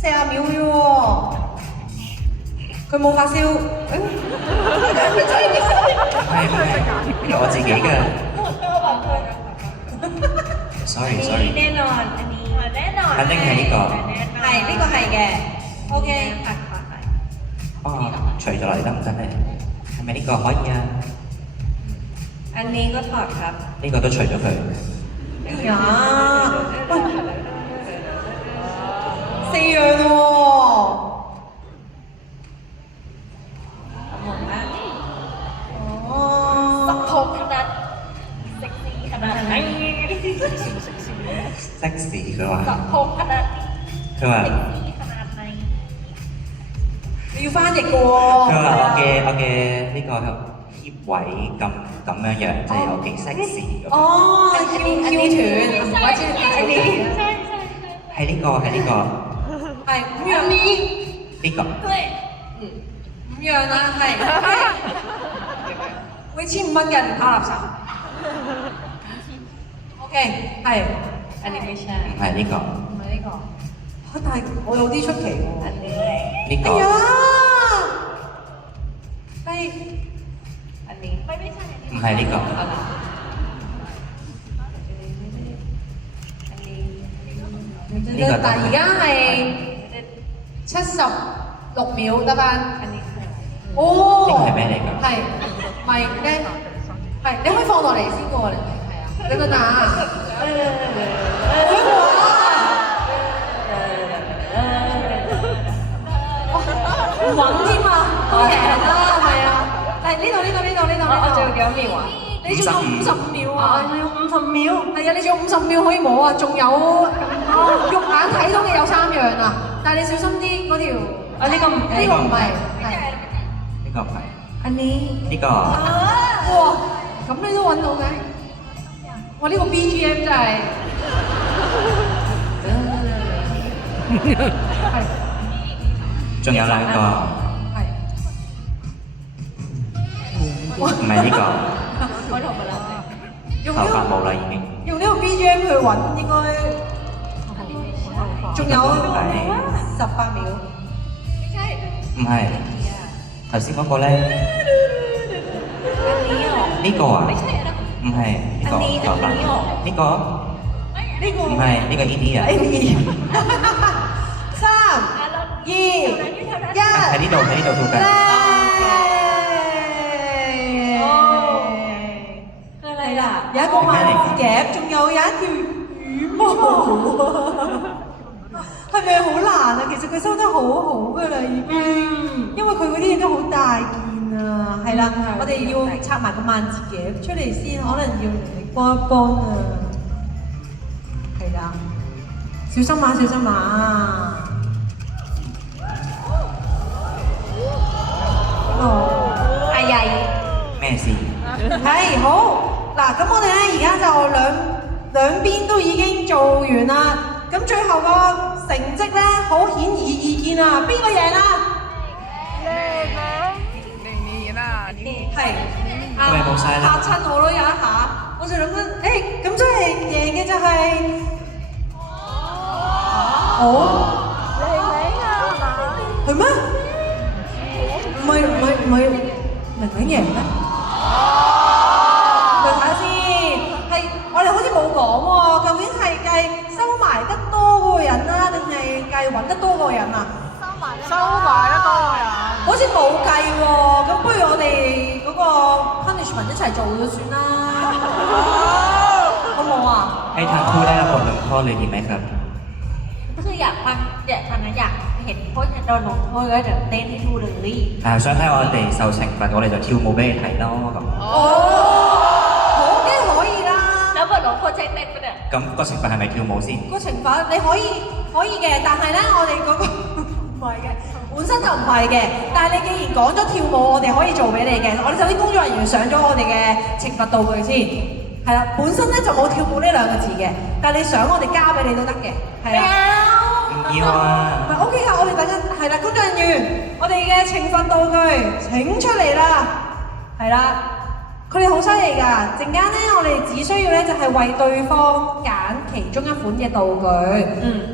40秒啫喎。佢冇發燒。係我自己嘅。sorry。แน่นอนอันนี้แน่นอน 肯定係呢個。係呢個係嘅。OK。哦，除咗嚟得唔得咧？係咪呢個可以啊？ อันนี้ก็ถอดครับ 呢個都除咗佢。哎呀，喂，4樣喎。sexy 佢話。佢話。你要翻譯嘅喎。佢話我嘅呢個 hip 位咁樣樣，即係我幾 sexy 咁。哦，腰斷，我知係呢個。係5樣。呢個。 5樣啦，係。會1500蚊嘅唔拋垃圾。OK， 係。อันนี้ไม่ใช่ 唔係呢個。唔係呢個。嚇！但係我有啲出奇喎。อันนี้ 呢個。哎呀！係อันนี้ไม่ใช่อันนี้ 唔係呢個， อันนี้ 呢個但而家係76秒得翻。 อันนี้คืออะไร 哦，呢個係咩嚟㗎？係咪咧？係你可以放落嚟先過嚟，係啊，你個拿。唔穩添啊，都贏啦，係啊！但係呢度，我仲有幾多秒啊？你仲有55秒啊！你有50秒，係啊！你仲有50秒可以摸啊！仲有肉眼睇到嘅有3樣啊！但係你小心啲嗰條。啊！呢個唔係，係呢個唔係，อันนี้ 呢個哇！咁你都揾到嘅？哇！呢個 BGM 真係係仲有兩個，係。唔係呢個，我同佢諗用頭髮冇啦已經，用呢個 BGM 去揾應該仲有18秒。唔係頭先嗰個咧，呢個啊，唔係呢個頭髮，呢個唔係呢個 India，3、2、1，喺呢度附近，係啦，有一個馬甲夾，仲有一條羽毛。係咪好難啊？其實佢收得好好㗎啦，已經，因為佢嗰啲嘢都好大件啊，係啦，我哋要拆埋個萬字夾出嚟先，可能要人哋幫一幫啊，係啦，小心啊，小心啊！哦，係啊，咩事？係好嗱，咁我哋咧而家就兩邊都已經做完啦。咁最後個成績咧，好顯而易見啊！邊個贏啊？係係咪冇晒啦嚇親我咯，有一下，我就諗緊，咁即係贏嘅就係我，係咩？唔係，明明贏咩？睇下先，係我哋好似冇講喎，究竟係計收埋得多嗰個人啦，定係計揾得多嗰個人啊？收埋得多個人。好似冇計喎，咁不如我哋嗰個 punishment 一齊做咗算啦，好冇啊？ให้ทั้งคู่ได้รับบทลงโทษเลยดีไหมครับ คืออยากฟังอยากเห็นโค้ชโดนลงโทษแล้วเดี๋ยวเต้นให้ดูเลย 想睇我哋受懲罰，我哋就跳舞俾你睇咯咁。哦，好嘅可以啦。 แล้วบทลงโทษใช้เต้นปะเนี่ย 咁個懲罰係咪跳舞先？個懲罰你可以嘅，但係咧我哋嗰個唔係嘅，本身就唔係嘅。但係你既然講咗跳舞，我哋可以做俾你嘅。我哋首先工作人員上咗我哋嘅懲罰道具先，係啦。本身咧就冇跳舞呢兩個字嘅，但係你想我哋加俾你都得嘅，係啦。唔要啊！唔係 OK 㗎，我哋等緊係啦，工作人員，我哋嘅懲罰道具請出嚟啦，係啦。佢哋好犀利㗎！陣間咧，我哋只需要咧就係為對方揀其中一款嘅道具。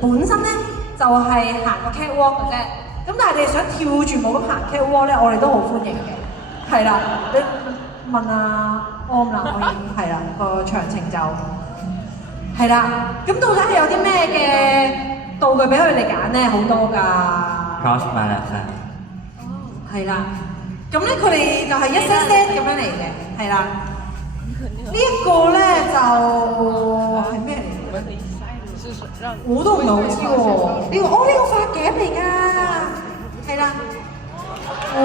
本身咧就係行個 catwalk 嘅啫。咁但係你哋想跳住舞咁行 catwalk 咧，我哋都好歡迎嘅。係啦，你問阿安啦，可以係啦，個詳情就係啦。咁到底係有啲咩嘅道具俾佢哋揀咧？好多㗎。Cross มาแล้วค่ะ 係啦。咁咧佢哋就係一 set 咁樣嚟嘅，係啦。呢一個咧就係咩嚟嘅？我都唔係好知喎。呢個呢個髮夾嚟㗎，係啦。哦，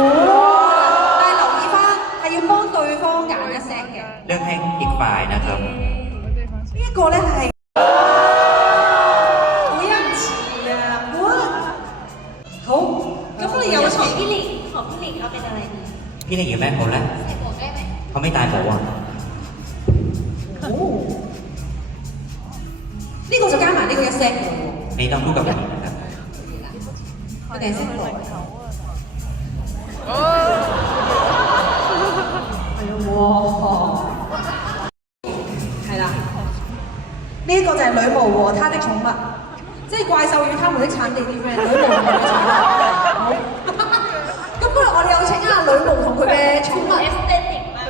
但係留意翻係要幫對方揀一 set 嘅。เรื่องให้อีกฝ่ายนะครับ 呢一個咧係好一詞啊！好，咁我哋有請พี่หลิงของพี่หลิงเอาเป็นอะไรดี พี่หลิงอยู่แม่ผมแล้ว ใส่หมวกได้ไหม เขาไม่ตายหมูอ่ะ 呢個就加埋呢個一 set 嘅喎。 นี่ต้องคู่กับแบบนี้นะครับ 我哋先來。係啊，哇！係啦，呢個就係女巫和她的寵物，即係怪獸與他們的產地啲 friend，女巫同佢嘅寵物。好，咁不如我哋有請阿女巫同佢嘅寵物。เอสเตติกมาก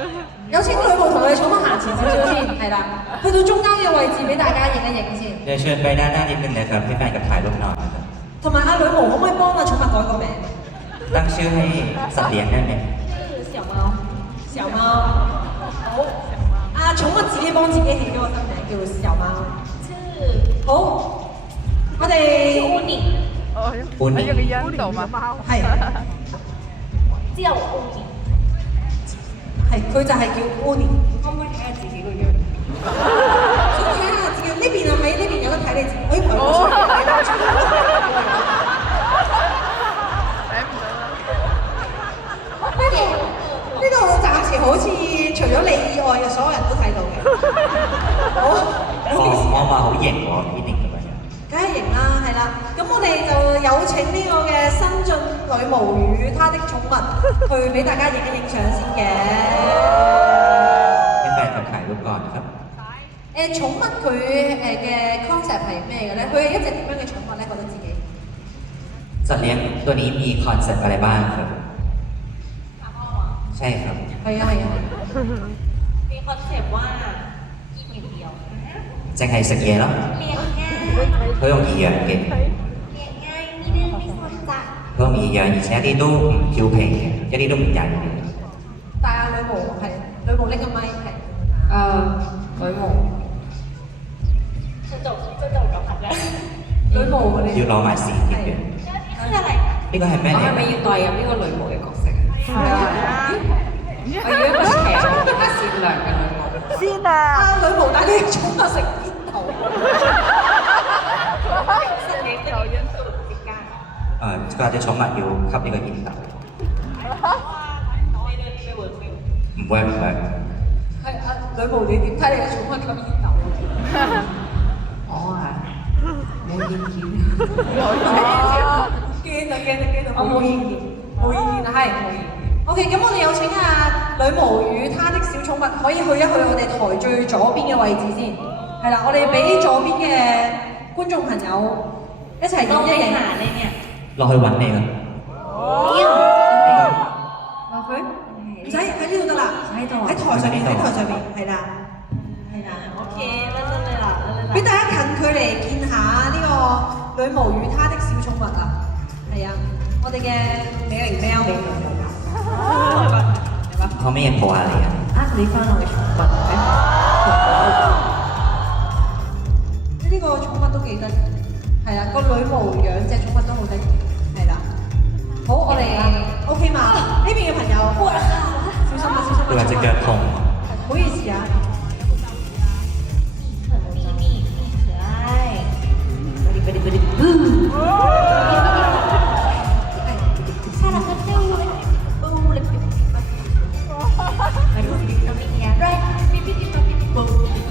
係啦，去到中間嘅位置俾大家影一影先。 เดี๋ยวเชิญไปด้านหน้านิดนึงนะครับให้แฟนกับถ่ายรูปหน่อยนะครับ 同埋阿女巫可唔可以幫阿寵物改個名？ ตั้งชื่อให้สัตว์เลี้ยงได้ไหม 小貓。小貓。好。阿寵物自己幫自己起咗個新名叫小貓。好。我哋。อูนิ 有個印度嘛，係。之後烏年，係，佢就係叫 Uni。可唔可以睇下自己個樣？想睇下自己呢邊啊，喺呢邊有得睇你自己，可以陪我出嚟。呢個暫時好似除咗你以外嘅所有人都睇到嘅。好，我話好型喎，呢啲咁樣。梗係型啦，係啦。咁我哋就有請呢個嘅新晉女巫與她的寵物去俾大家影一影相先嘅。 ให้แฟนกับถ่ายรูปก่อนนะครับ 寵物佢嘅 concept 係咩嘅咧？佢係一隻點樣嘅寵物咧？覺得自己 สัตว์เลี้ยงตัวนี้มีคอนเซ็ปต์อะไรบ้างครับใช่ครับ 係啊係啊。 มีคอนเซปต์ว่ากินอย่างเดียว 淨係食嘢咯 เลี้ยงง่าย 佢用異樣嘅 เลี้ยงง่ายไม่ดื้อไม่ซนจ้ะ 佢用異樣而且一啲都唔調皮嘅一啲都唔曳嘅 但係阿女巫係女巫拎個咪係。女巫จะจบกับผัดแล้ว 女巫嗰啲。要攞埋線添嘅 คืออะไร 呢個係咩 我 嚟 係咪 㗎 要代入呢個女巫嘅角色？係啊。我要一個邪惡嘅善良嘅女巫。先啊！阿女巫帶你寵物食煙頭。佢話啲寵物要吸呢個煙頭唔會唔會係阿女巫，你點睇你嘅寵物吸煙頭？我啊，冇意見。驚啊！我冇意見，冇意見啊，係冇意見。OK，咁我哋有請阿女巫與她的小寵物可以去一去我哋台最左邊嘅位置先。係啦，我哋俾左邊嘅觀眾朋友一齊影一影。落去揾你㗎落去？唔使喺呢度得啦，喺度，喺台上面，喺台上面，係啦，係啦。OK，俾大家近距離見下呢個女巫與她的小寵物啊！係啊，我哋嘅美玲喵美玲可唔可以抱下你啊？你翻我嘅寵物呢個寵物都幾得意，係啊，個女巫養隻寵物都好得意，係啦。好，我哋 OK 嘛？呢邊嘅朋友，小心啊，小心啊！佢話隻腳痛。唔好意思啊。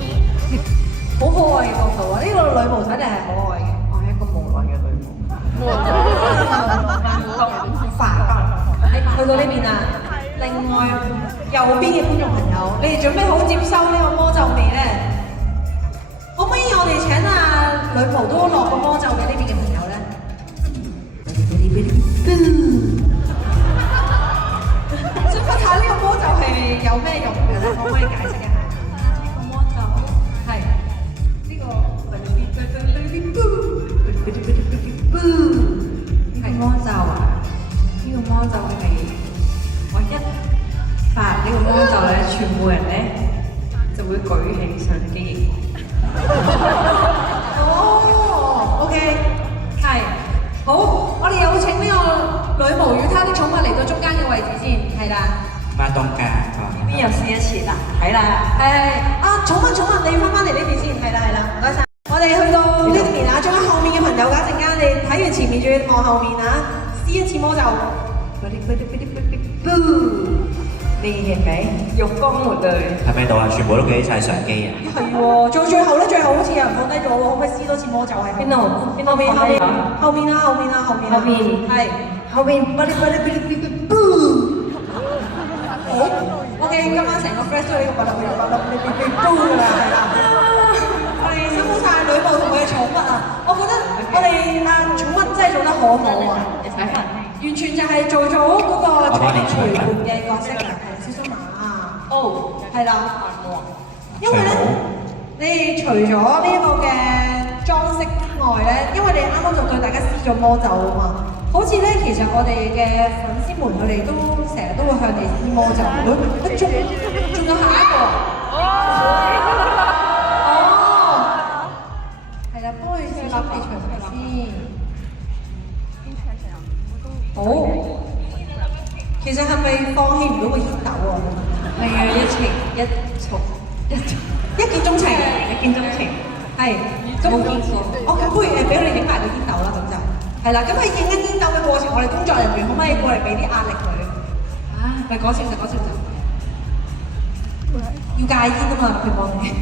可愛，好可愛嘅角度啊！呢個女巫睇嚟係可愛嘅。我係一個無奈嘅女巫。煩。去到呢邊啊！另外右邊嘅觀眾朋友，你哋準備好接收呢個魔咒未咧？可唔可以我哋請阿女巫都落個魔咒俾呢邊嘅朋友咧？想問下呢個魔咒係有咩用嘅咧？可唔可以解釋一下？呢個魔咒係呢個魔咒啊！呢個魔咒係我一發呢個魔咒咧，全部人咧就會舉起相機。哦 ，OK， 係，好，我哋有請呢個女巫與她的寵物嚟到中間嘅位置先，係啦。มาตรงกลางก่อน 邊又試一次嗱，睇啦。寵物，你翻嚟呢邊先，係啦，唔該晒。我哋去到呢邊啊，仲有後面嘅朋友㗎，陣間你睇完前面仲要望後面啊，試一次魔咒。你เห็นไหมยกกล้องหมดเลย 睇唔睇到啊？全部都舉起晒相機啊！係喎，做最後咧，最後好似有人放低咗喎，可唔可以試多次魔咒喺邊度？後面係。後面好 ，OK， 今晚成個 fresh 都係呢個㗎啦，係啦。我哋辛苦晒女巫同佢嘅寵物啊！我覺得我哋寵物真係做得好好啊！完全就係做咗嗰個陪伴嘅角色啊！係小心馬啊！係啦，因為咧。你哋除咗呢個嘅裝飾之外咧，因為你啱啱就對大家施咗魔咒啊嘛，好似咧其實我哋嘅粉絲們佢哋都成日都會向你施魔咒，仲有下一個係啦，幫佢試下地場先。好，其實係咪放棄唔到個煙斗啊？係啊，一見鍾情，係冇見過。咁不如俾你影埋個煙斗啦，咁就係啦。咁喺影緊煙斗嘅過程，我哋工作人員可唔可以過嚟俾啲壓力佢？咪講笑就講笑就，要戒煙啊嘛，佢幫你。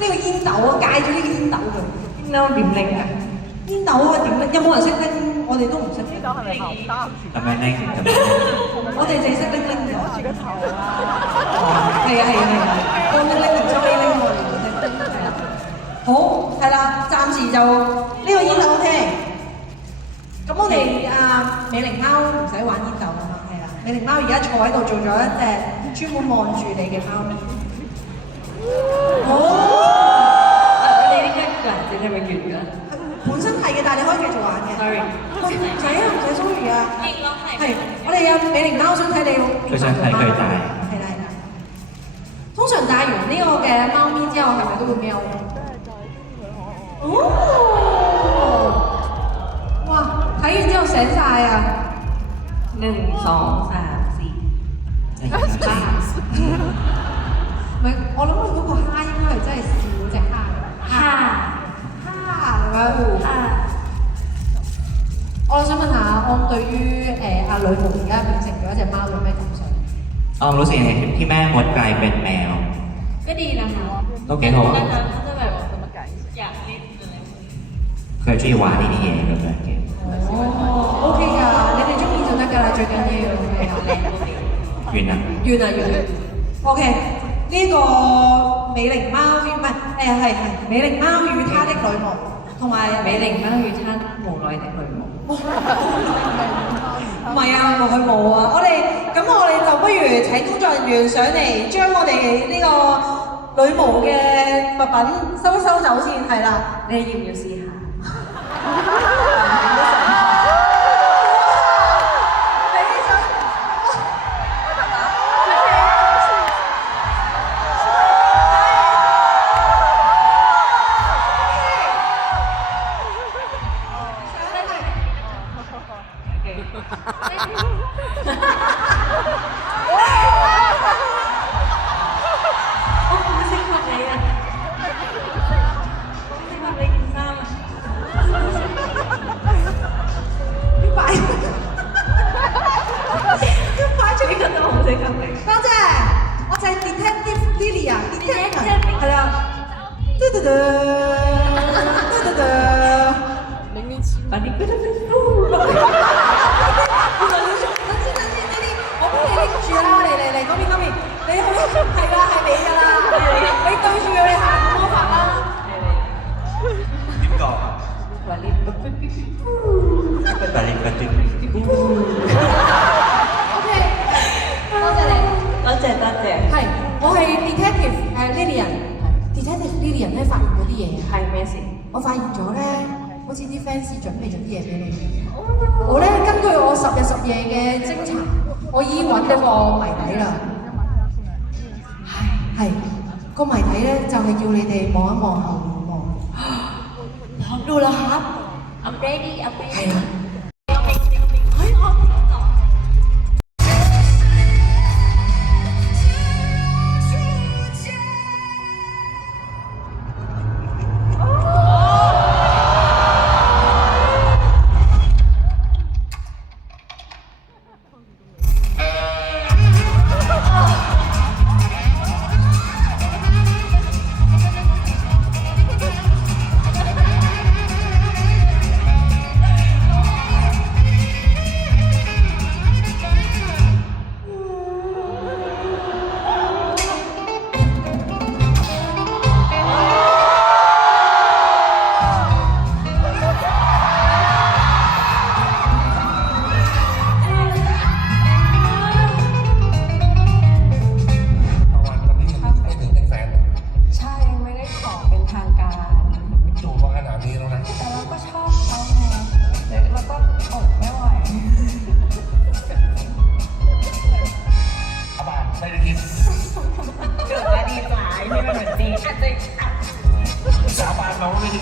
呢個煙斗啊，戒咗呢個煙斗佢。煙斗點拎㗎？煙斗啊點拎？有冇人識拎？我哋都唔識。呢個係咪牛擔？咁樣拎，我哋淨係識拎咗。住個頭啊！係啊，當拎唔收拎我哋唔識。係啊。好，係啦，暫時就呢個煙斗 OK。咁我哋美玲貓唔使玩煙斗啊嘛，係啦。美玲貓而家坐喺度做咗一隻專門望住你嘅貓咪。你呢一個人係咪完㗎？本身係嘅，但係你可以繼續玩嘅。Sorry。喂，唔使啊，唔使 sorry 啊。係，我哋有美玲貓想睇你。佢想睇佢大。係啦。通常帶完呢個嘅貓咪之後，係咪都會喵？哦！哇！睇完之後醒晒啊！1、2、3、4。唔係，我諗佢嗰個蝦應該係真係笑嗰隻蝦。咁樣。我想問下安對於阿女巫而家變成咗一隻貓有咩感想？รู้สึกยังไงที่แม่มดกลายเป็นแมว ก็ดีนะคะ 都幾好啊。即係แบบอยากเล่นอะไร 佢係中意玩呢啲嘢咁樣嘅。OK 㗎，你哋中意就得㗎啦，最緊要係啊。完啦。OK，呢個美玲貓唔係係美玲貓與她的女巫，同埋美玲貓與她無奈的女巫。唔係啊，佢冇啊。我哋就不如請工作人員上嚟，將我哋呢個女巫嘅物品收走先，係啦。你要唔要試下？Lilian 咧發現嗰啲嘢係咩事？我發現咗咧，好似啲 fans 準備咗啲嘢俾你。我咧根據我10日10夜嘅偵查，我已經揾到個謎底啦。係個謎底咧，就係要你哋望一望後面望。望到啦嚇！ I'm ready，係啊。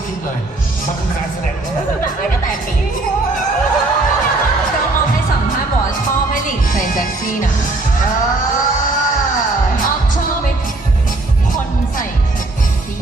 คิดเลยมันคือการแสดง อะไรก็แต่ปีก็มองให้สัมภาษณ์บอกว่าชอบให้หลิงใส่แซ็กซี่นะชอบเป็นคนใส่เซ็กซี่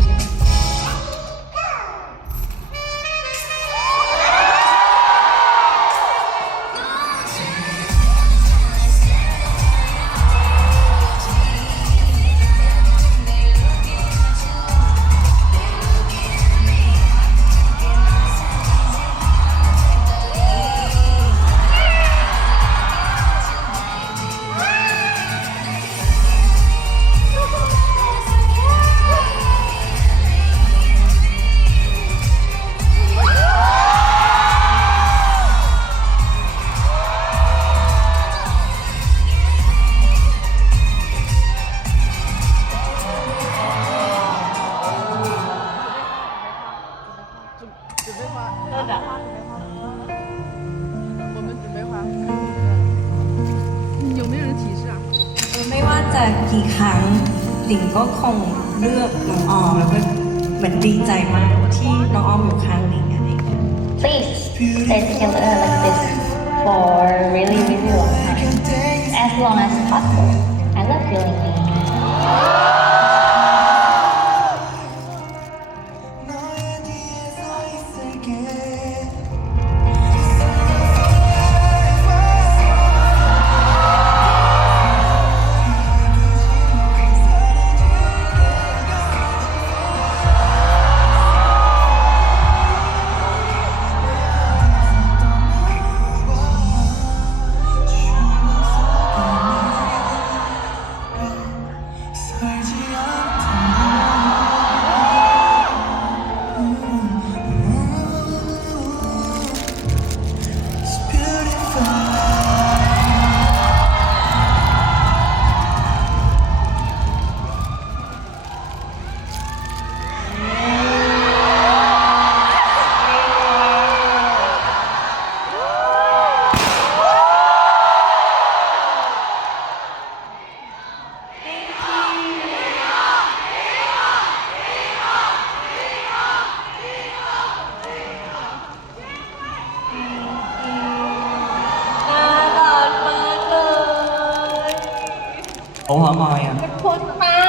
ไม่ว่าจะกี่ครั้งหลิงก็คงเลือกน้องออมแล้วก็เหมือนดีใจมากที่น้องออมอยู่ข้างหลิงอะไรอย่างเงี้ย Please stay together like this for really, really long time. As long as possible. I love feeling it. Ủa hả mời à? คนเมา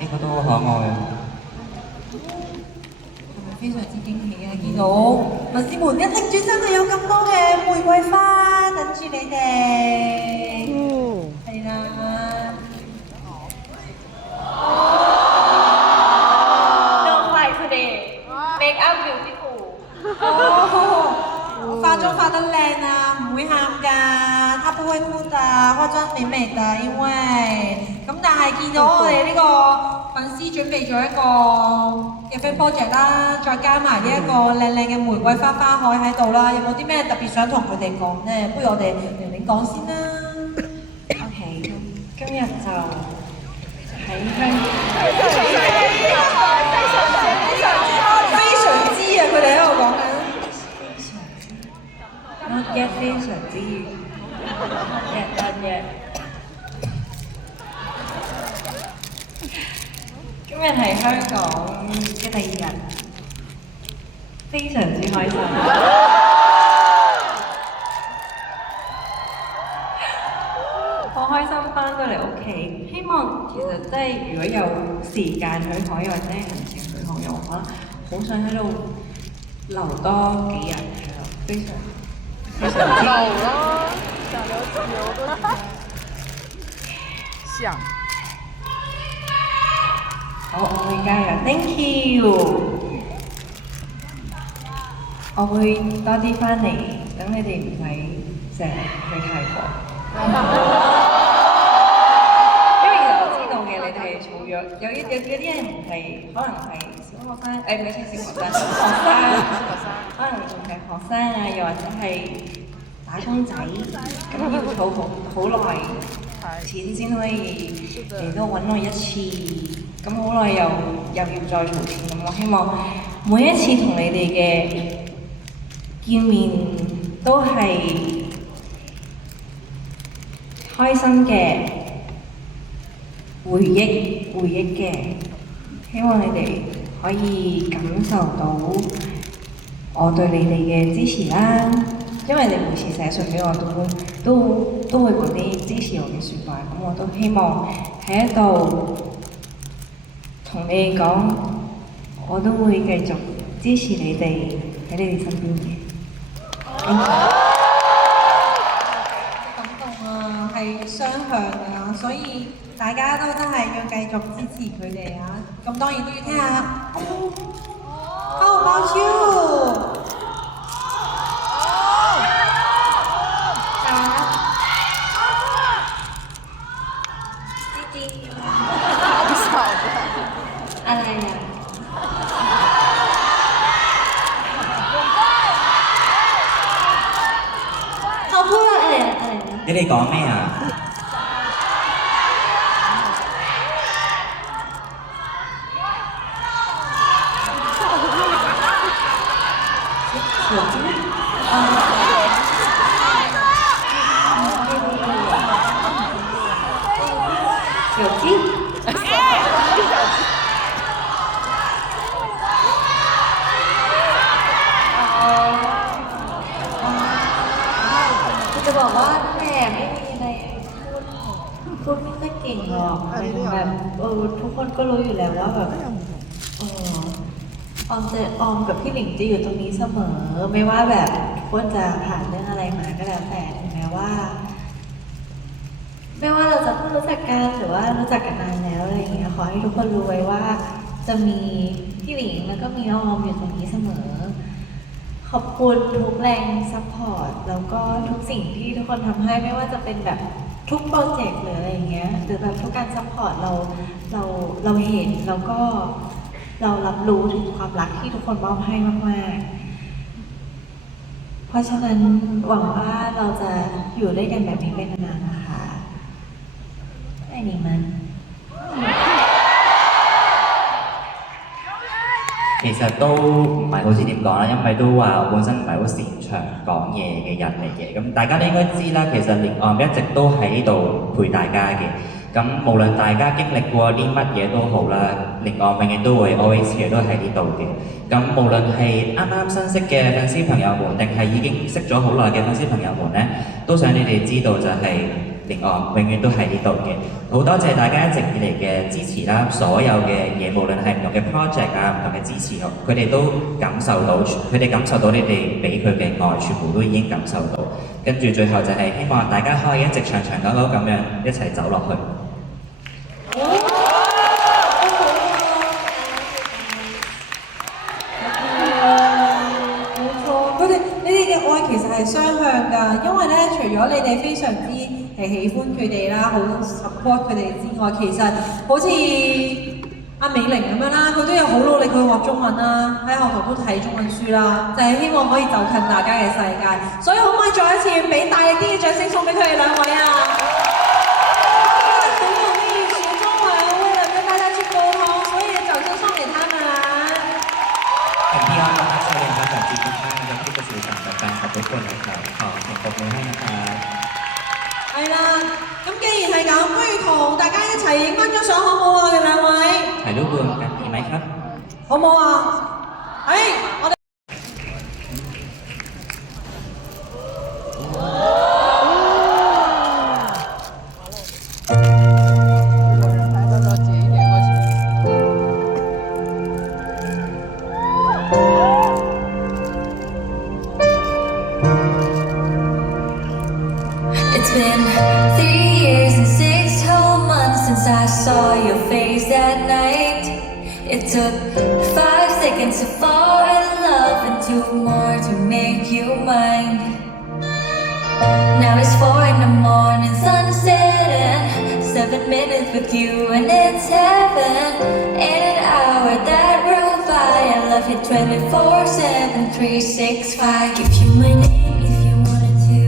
Em có tô hả ngồi à? 非常之驚喜啊！見到文師們一擰轉身就有咁多嘅玫瑰花等住你哋，係啦。No fight today. Make up beautiful. 化妝化得靚啊，唔會喊㗎，他不會哭的，化妝美美的，因為咁但係見到我哋呢個粉絲準備咗一個嘅 fan project 啦，再加埋呢一個靚靚嘅玫瑰花花海喺度啦，有冇啲咩特別想同佢哋講呢？不如我哋玲玲講先啦。OK，今日就喺香非常之啊！佢哋喺度講緊。Not yet 非常之 yet not yet。今日係香港嘅第二日，非常之開心。好開心翻到嚟屋企，希望其實即係如果有時間許可，又或者行程許可嘅話，好想喺度留多幾日，係咯，非常之老了，想留多几天。想。我會加油 ，Thank you。我會多啲翻嚟，等你哋唔使成日去泰國。因為其實我知道嘅，你哋係儲咗有啲人係可能係小學生，唔係小學生，學生，可能仲係學生啊，又或者係打工仔，咁要儲好耐錢先可以嚟到揾我一次。咁好耐又要再儲錢咁，我希望每一次同你哋嘅見面都係開心嘅回憶嘅，希望你哋可以感受到我對你哋嘅支持啦。因為你每次寫信俾我都會講啲支持我嘅説話，咁我都希望喺一度同你哋講，我都會繼續支持你哋喺你哋身邊嘅。感動啊，係雙向㗎，所以大家都真係要繼續支持佢哋啊！咁當然都要聽下。How about you？อะไรอ่ะเขาพูดว่าอะไรนะ 你哋講咩啊？小雞จะบอกว่าแม่ไม่มีอะไรพูดไม่ค่อยเก่งหรอกหมายถึงแบบทุกคนก็รู้อยู่แล้วว่าแบบออมกับพี่หลิงจะอยู่ตรงนี้เสมอ ไม่ว่าแบบทุกคนจะผ่านเรื่องอะไรมาก็แล้วแต่ถึงแม้ว่า ไม่ว่าเราจะเพิ่งรู้จักกันหรือว่ารู้จักกันนานแล้วอะไรอย่างเงี้ยขอให้ทุกคนรู้ไว้ว่า จะมีพี่หลิงแล้วก็มีออมอยู่ตรงนี้เสมอ ขอบคุณทุกแรงซัพพอร์ตแล้วก็ทุกสิ่งที่ทุกคนทำให้ไม่ว่าจะเป็นแบบทุกโปรเจกต์หรืออะไรอย่างเงี้ยหรือแบบทุกการซัพพอร์ตเราเห็นแล้วก็เรารับรู้ถึงความรักที่ทุกคนมอบให้มากๆเพราะฉะนั้นหวังว่าเราจะอยู่ด้วยกันแบบนี้เป็นนานๆนะคะไอ้นี่มัน 其實都唔係好知點講啦，因為都話我本身唔係好擅長講嘢嘅人嚟嘅。咁大家都應該知啦，其實連岸一直都喺呢度陪大家嘅。咁無論大家經歷過啲乜嘢都好啦，連岸永遠都會 always 嘅都喺呢度嘅。咁無論係啱啱新識嘅粉絲朋友們，定係已經識咗好耐嘅粉絲朋友們咧，都想你哋知道就係、連岸永遠都喺呢度嘅，好多謝大家一直以嚟嘅支持啦，所有嘅嘢無論係唔同嘅 project 啊，唔同嘅支持，佢哋都感受到，佢哋感受到你哋俾佢嘅愛，全部都已經感受到。跟住最後就係希望大家可以一直長長久久咁樣一齊走落去。你哋嘅愛其實係雙向㗎，因為咧，除咗你哋非常之喜歡佢哋啦，好 support 佢哋之外，其實好似阿美玲咁樣啦，佢都有好努力去學中文啦，喺學堂都睇中文書啦，就係希望可以走近大家嘅世界。所以可唔可以再一次俾大力啲嘅掌聲送俾佢哋兩位啊？很努力學中文，為了跟大家去溝通，所以掌聲送給他們。同พี่อ้อมนะคะแสดงความจริงทุกท่านนะครับที่จะสื่อสารกับแฟนคลับทุกคนนะครับขอเสียงปรบมือให้นะครับ 係啦，咁既然係咁，不如同大家一齊影翻張相好唔好啊？我哋兩位，ถ่ายรูปรวมกันดีไหมครับ 好唔好啊？我哋。It's been 3 years and 6 whole months since I saw your face that night. It took 5 seconds to fall in love and 2 more to make you mine. Now it's 4 in the morning, sunset and 7 minutes with you and it's heaven. In an hour that will by, I love you 24/7, 365. Give you my name if you wanted to.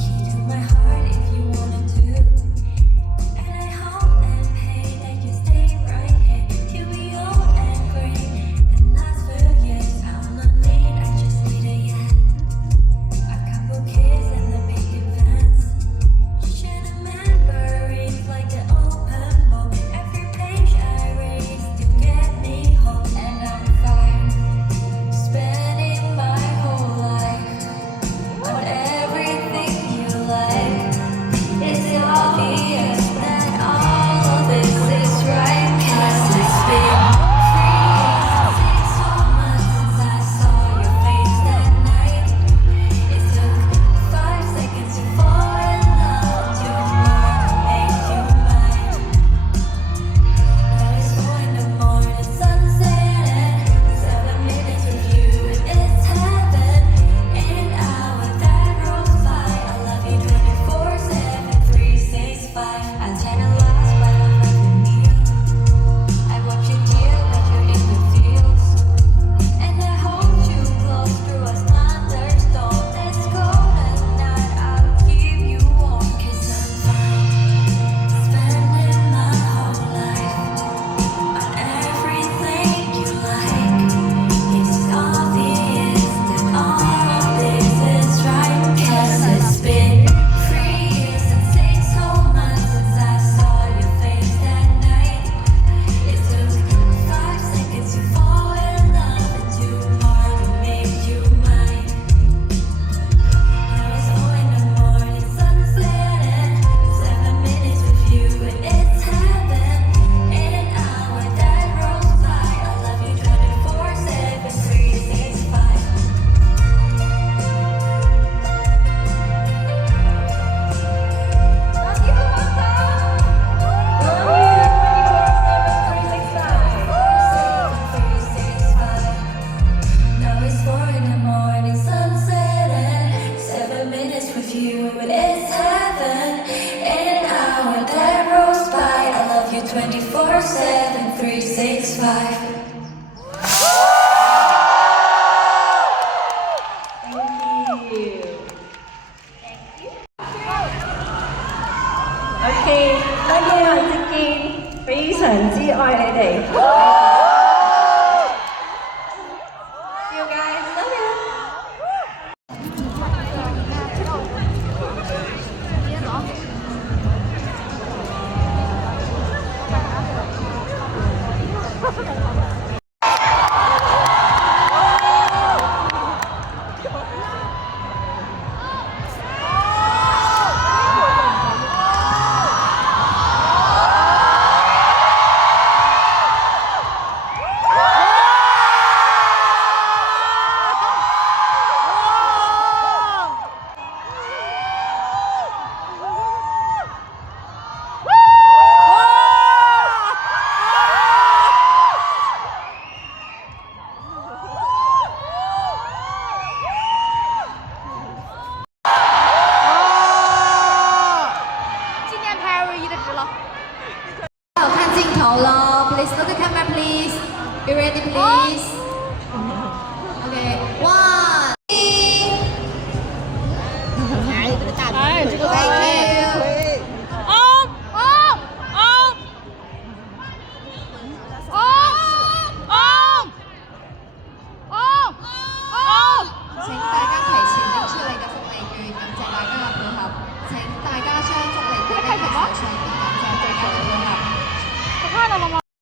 Key to my heart if you wanted to. And I hope and pray that you stay right here till we old and gray and last for years. I'm not need, I just need a yes. A couple kiss and the big advance. Sharing memories like the open book. Every page I raise. you, it's heaven. In an hour that rolls by, I love you 24/7, 365. OK，多謝我接見，非常之愛你哋。You guys love you。今年排唯一的值了。有看镜头喽 ，Please look at camera, please. Be ready, please. OK, one. 哎，这个 Thank you. 請大家提前拎出你嘅福利券，感謝大家嘅配合。請大家將福利券拎去台上邊，感謝大家嘅配合。我看到了嗎？